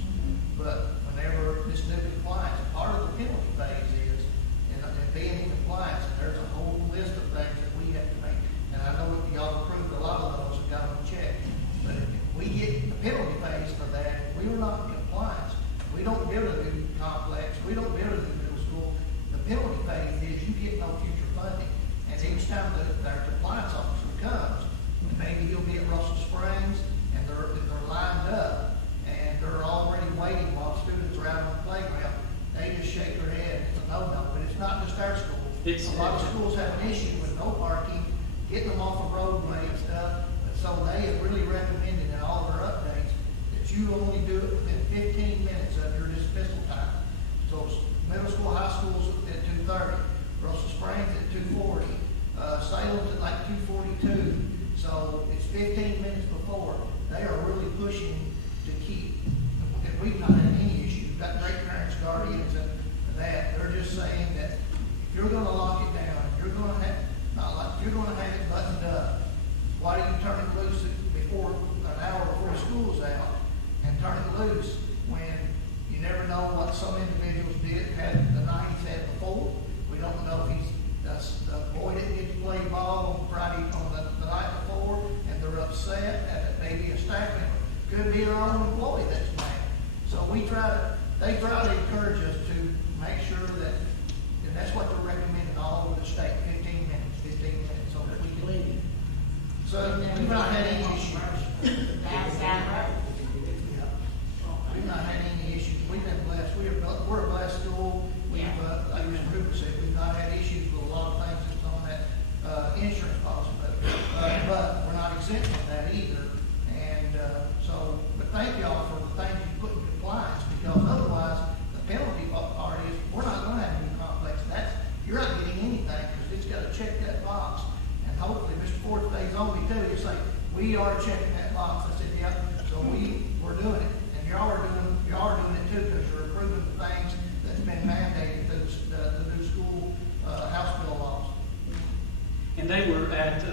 But whenever this new compliance, part of the penalty phase is, and being in compliance, there's a whole list of things that we have to make. And I know if y'all approved a lot of those and got them checked, but if we get the penalty phase for that, we are not in compliance. We don't build a new complex, we don't build a new middle school. The penalty phase is you get no future funding. And each time their compliance officer comes, maybe he'll be at Russell Springs, and they're lined up, and they're already waiting while students are out on the playground. They just shake their head, it's a no-no, but it's not just our school. A lot of schools have an issue with no parking, getting them off the roadway and stuff. But so they have really recommended in all of their updates that you only do it within 15 minutes of your dismissal time. So middle school, high schools at 2:30, Russell Springs at 2:40, Salem's at like 2:42. So it's 15 minutes before. They are really pushing to keep, and we've not had any issues. We've got great parents, guardians, and that. They're just saying that if you're gonna lock it down, you're gonna have it buttoned up, why do you turn it loose an hour before school's out and turn it loose when you never know what some individuals had the night he's had before? We don't know if the boy didn't get to play ball on Friday, on the night before, and they're upset at maybe a staff member. Could be their own employee that's mad. So they try to encourage us to make sure that, and that's what they're we've not had any issues. That's down the road. We've not had any issues. We've been blessed. We're a blessed school. We've, like Mr. Cooper said, we've not had issues with a lot of things that's on that, insurance policy, but we're not exempt from that either. And, but thank y'all for the things you put in compliance, because otherwise, the penalty part is, we're not gonna have any complex. You're not getting anything, because it's gotta check that box. And hopefully, Mr. Ford stays on me too, you say, we are checking that box. I said, yeah, so we're doing it. And y'all are doing it too, because you're approving the things that's been mandated through the new school, House bill laws. And they were at,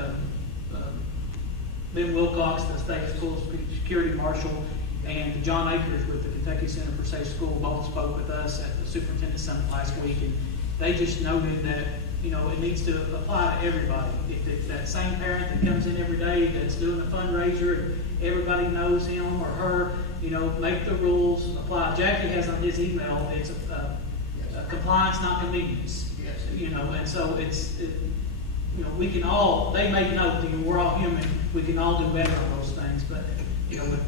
Ben Wilcox, the state school security marshal, and John Akers with the Kentucky Center for Safe School both spoke with us at the superintendent's summit last week, and they just noted that, you know, it needs to apply to everybody. If it's that same parent that comes in every day that's doing a fundraiser, and everybody knows him or her, you know, make the rules apply. Jackie has on his email, it's compliance, not convenience. Yes. You know, and so you know, we can all, they make note, you know, we're all human, we can all do better on those things, but, you know, with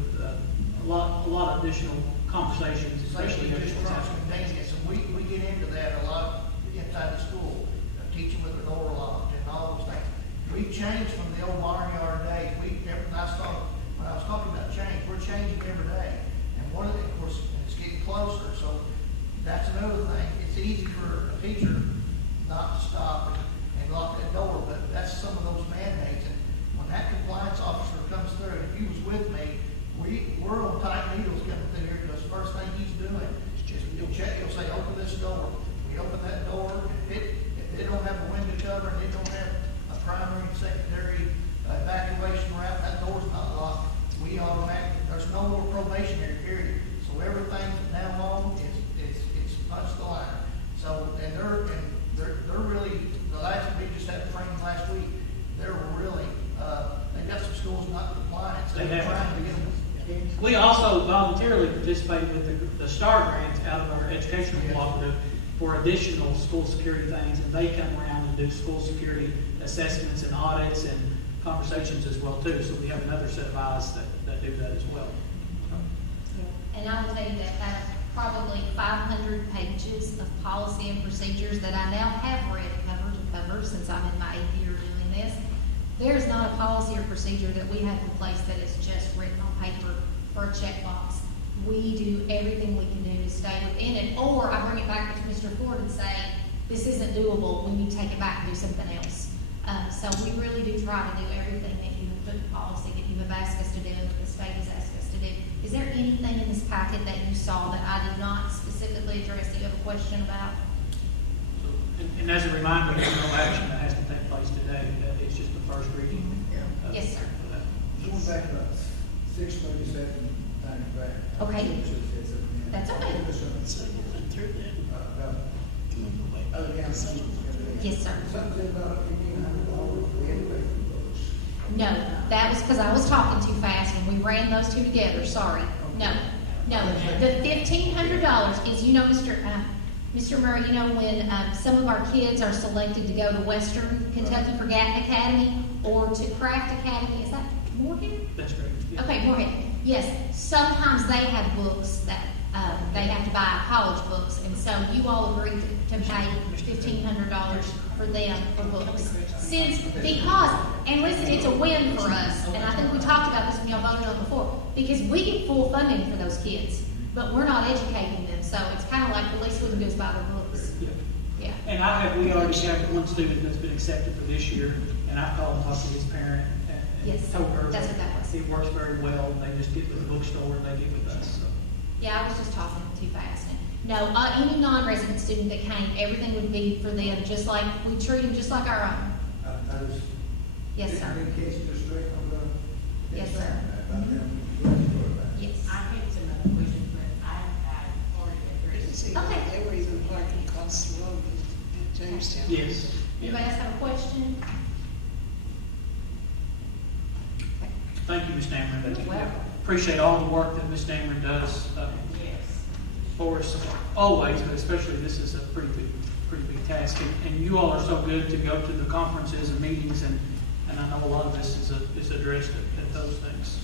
a lot of additional conversations, especially Safety if just it's trumps happening. convenience, and we get into that a lot inside the school, teaching with the door locked and all those things. We've changed from the old barnyard days. When I was talking about change, we're changing every day. And one of the, of course, it's getting closer, so that's another thing. It's easy for a teacher not to stop and lock that door, but that's some of those mandates. And when that compliance officer comes through, if he was with me, we're on tight needles coming through here, because the first thing he's doing is he'll check, he'll say, open this door. We open that door, if it don't have a window cover and it don't have a primary and secondary evacuation route, that door's not locked. We automatically, there's no more probationary period. So everything from now on is punch the line. So, and they're really, we just had a training last week. They're really, they've got some schools not compliant, so They they're have. trying to get them. We also voluntarily participated with the STAR grant out of our educational cooperative for additional school security things, and they come around and do school security assessments and audits and conversations as well too. So we have another set of eyes that do that as well. And I will tell you that out of probably 500 pages of policy and procedures that I now have read cover to cover since I'm in my 8th year doing this, there's not a policy or procedure that we have in place that is just written on paper for a checkbox. We do everything we can do to stay within it, or I bring it back to Mr. Ford and say, this isn't doable, we need to take it back and do something else. So we really do try to do everything that you have put in policy, that you have asked us to do, that the state has asked us to do. Is there anything in this packet that you saw that I did not specifically address that you have a question about? And as a reminder, there's no action that has to take place today. It's just the first reading. Yes, sir. Going back about 6:37 times back. Okay. That's okay. Other counties. Yes, sir. Something about $1,500 for the elevator books. No, that was because I was talking too fast when we ran those two together, sorry. No. The $1,500 is, you know, Mr. Murray, you know, when some of our kids are selected to go to Western Kentucky for Gatton Academy or to Craft Academy, is that Moorhead? That's great. Yeah. Okay, Moorhead, yes, sometimes they have books that, they have to buy college books, and so you all agreed to pay $1,500 for them for books. And listen, it's a win for us, and I think we talked about this when y'all voted on it before, because we get full funding for those kids, but we're not educating them, so it's kind of like the least we can do is buy their books. Yeah. Yeah. And we already have one student that's been accepted for this year, and I've called and talked to his parent and Yes, told her that's what that was. it works very well. They just get with the bookstore and they get with us. So. Yeah, I was just talking too fast. No, any non-resident student that came, everything would be for them, just like, we treat them just like our own. I was. Yes, sir. Didn't catch it straight on the. Yes, sir. About them. Yes. I had some other questions, but I already addressed. See, Okay. they were even parking across the road in Jamestown. Yes. Anybody else have a question? Thank you, Ms. Dameron. You're welcome. Appreciate all the work that Ms. Dameron does Yes. for us always, but especially this is a pretty big task. And you all are so good to go to the conferences and meetings and And I know a lot of this is addressed at those things.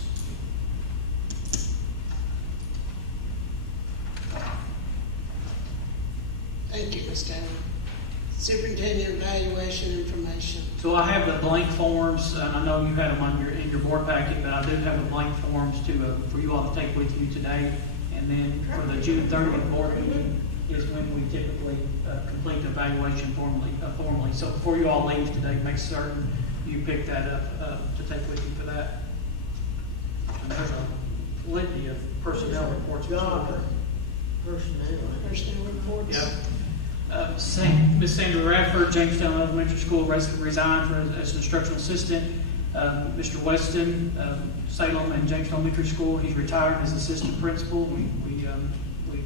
Thank you, Ms. Taylor. Superintendent evaluation information. So I have the blank forms, and I know you had them on in your board packet, but I do have the blank forms for you all to take with you today. And then for the June 30th board meeting is when we typically complete the evaluation formally. So before you all leave today, make certain you pick that up to take with you for that. And there's a litany of personnel reports. John, personnel reports. Yep. Ms. Sandra Radford, Jamestown Elementary School, resigned as an instructional assistant. Mr. Weston, Salem and Jamestown Elementary School, he's retired as assistant principal. We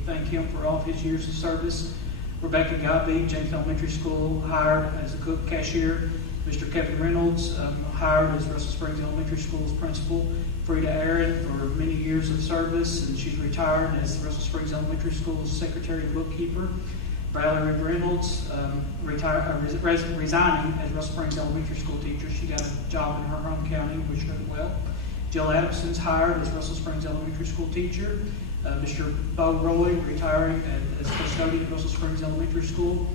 thank him for all of his years of service. Rebecca Godby, Jamestown Elementary School, hired as a cook cashier. Mr. Kevin Reynolds, hired as Russell Springs Elementary School's principal. Frida Aaron, for many years of service, and she's retired as Russell Springs Elementary School's secretary and bookkeeper. Valerie Reynolds, resigning as Russell Springs Elementary School teacher. She got a job in her home county, wish her well. Jill Adamson's hired as Russell Springs Elementary School teacher. Mr. Bo Roy, retiring as custodian at Russell Springs Elementary School.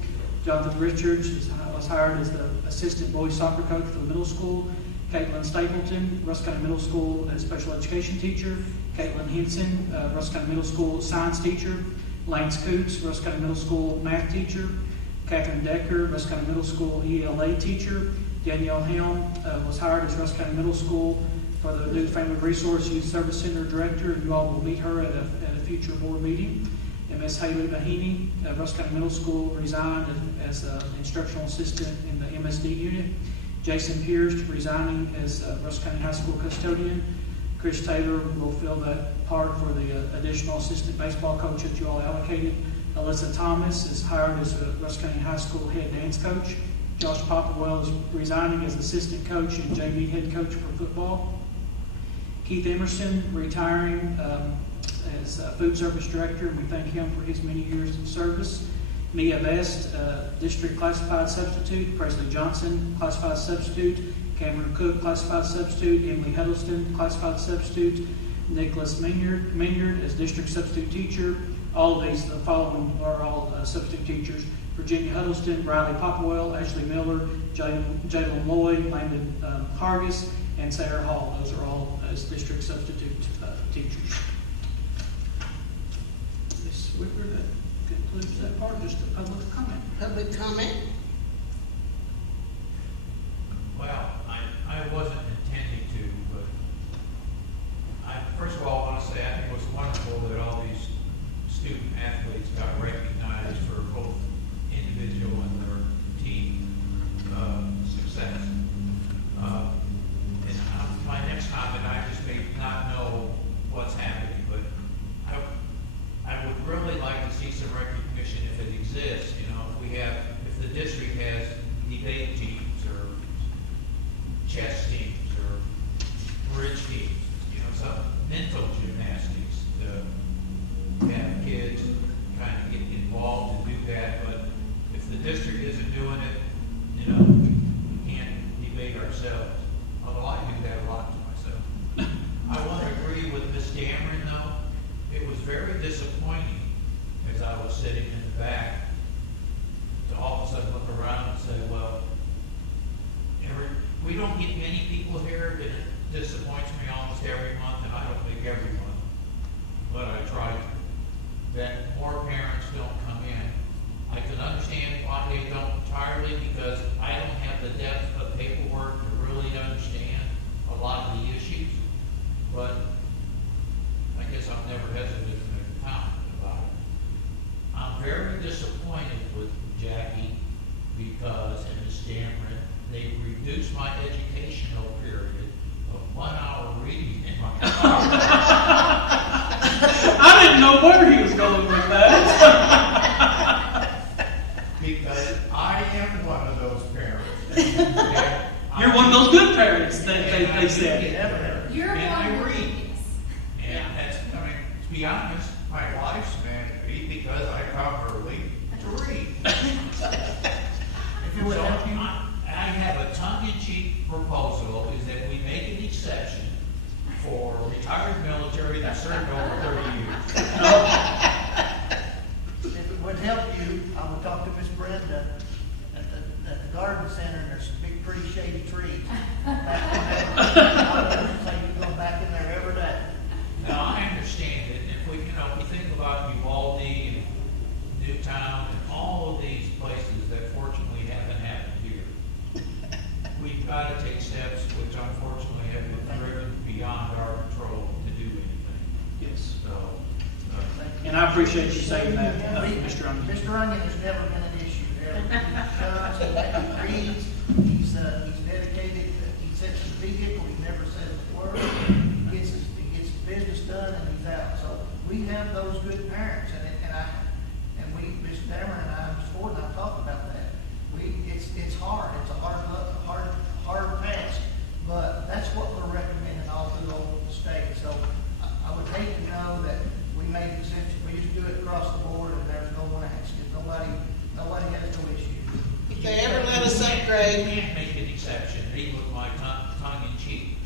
Jonathan Richards was hired as the assistant boys soccer coach for the middle school. Caitlin Stapleton, Russell County Middle School as special education teacher. Caitlin Henson, Russell County Middle School science teacher. Lance Coots, Russell County Middle School math teacher. Catherine Decker, Russell County Middle School ELA teacher. Danielle Helm was hired as Russell County Middle School for the new Family Resource Youth Service Center director. You all will meet her at a future board meeting. And Ms. Haley Mahaney, Russell County Middle School, resigned as an instructional assistant in the MSD unit. Jason Pierce resigning as Russell County High School custodian. Chris Taylor will fill that part for the additional assistant baseball coach that you all allocated. Alyssa Thomas is hired as a Russell County High School head dance coach. Josh Popperwell is resigning as assistant coach and JV head coach for football. Keith Emerson retiring as food service director, and we thank him for his many years of service. Mia Best, district classified substitute. Presley Johnson, classified substitute. Cameron Cook, classified substitute. Emily Huddleston, classified substitute. Nicholas Minyard as district substitute teacher. All of these, the following are all substitute teachers. Virginia Huddleston, Riley Popwell, Ashley Miller, Jalen Lloyd, Landon Hargis, and Sarah Hall. Those are all as district substitute teachers. Ms. Whipper, that concludes that part. Just a public comment. Public comment? Well, I wasn't intending to, but first of all, I want to say I think it was wonderful that all these student athletes got recognized for both individual and their team success. And my next comment, I just may not know what's happening, but I would really like to see some recognition if it exists. You know, if the district has debate teams or chess teams or bridge teams, you know, some mental gymnastics to have kids kind of get involved and do that. But if the district isn't doing it, you know, we can't debate ourselves. Although I do that a lot to myself. I want to agree with Ms. Dameron, though. It was very disappointing as I was sitting in the back to all of a sudden look around and say, well, we don't get many people here, and it disappoints me almost every month, and I don't think every month, but I try to, that more parents don't come in. I can understand why they don't entirely, because I don't have the depth of paperwork to really understand a lot of the issues, but I guess I've never hesitated to make a comment about it. I'm very disappointed with Jackie because, and Ms. Dameron, they reduced my educational period of 1 hour reading in my car. I didn't know where he was going with that. Because I am one of those parents. You're one of those good parents, they said. You're and I one. read. And that's, I mean, to be honest, my life's meant to be because I come early to read. If it would So help you. I have a tongue-in-cheek proposal retired military that served over 30 years. If it would help you, I would talk to Miss Brenda at the garden center, and there's some big, pretty shady trees. I would say you go back in there every day. Now, I understand it, if we, we think about Uvalde and Newtown and all of these places that fortunately haven't happened here. We've got to take steps which unfortunately have been driven beyond our control to do anything. Yes. So, And I appreciate you saying that, Mr. Onion. Mr. Onion has never been an issue there. He reads, he's dedicated, he sets his vehicle, he never says a word. He gets his business done and he's out. So we have those good parents and we, Mr. Dameron and I, Mr. Ford and I talked about that. It's hard, it's a hard task, but that's what we're recommending all through the state. So I would hate to know that we made exceptions, we just do it across the board and there's no one action. Nobody has no issue. If they ever let us You upgrade, can't make an exception, even with my tongue in cheek,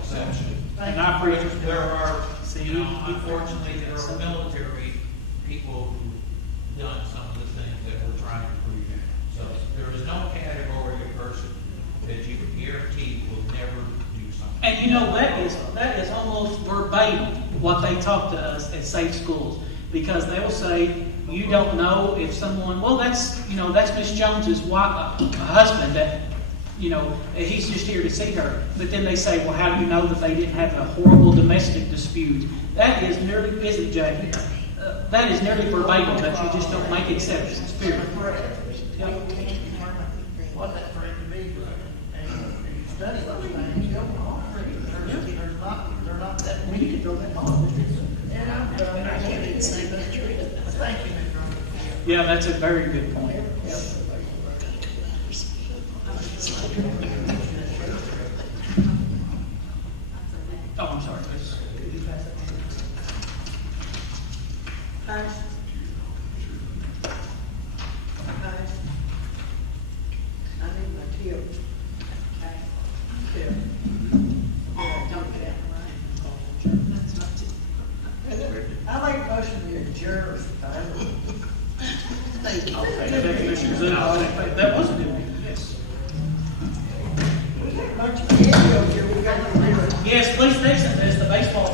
exception. And I appreciate. There are, unfortunately, there are military people who've done some of the things that we're trying to prevent. So there is no category of person that you can guarantee will never do something. And that is almost verbatim what they talk to us at Safe Schools, because they will say, you don't know if someone, well, that's Miss Jones's wife, husband, that, he's just here to see her. But then they say, well, how do you know that they didn't have a horrible domestic dispute? That is nearly, isn't Jay? That is nearly verbatim, that you just don't make exceptions, period. We need to determine what that threat to be, and you study those things, they're not that many. Thank you, Mr. Onion. Yeah, that's a very good point. Oh, I'm sorry. Pass. Pass. I need my tip. Tip. Yeah, don't get it right. That's not it. I make a motion to adjourn. thank you. That was a good one, yes. We got a bunch of videos here, we got to do it. Yes, please fix it, as the baseball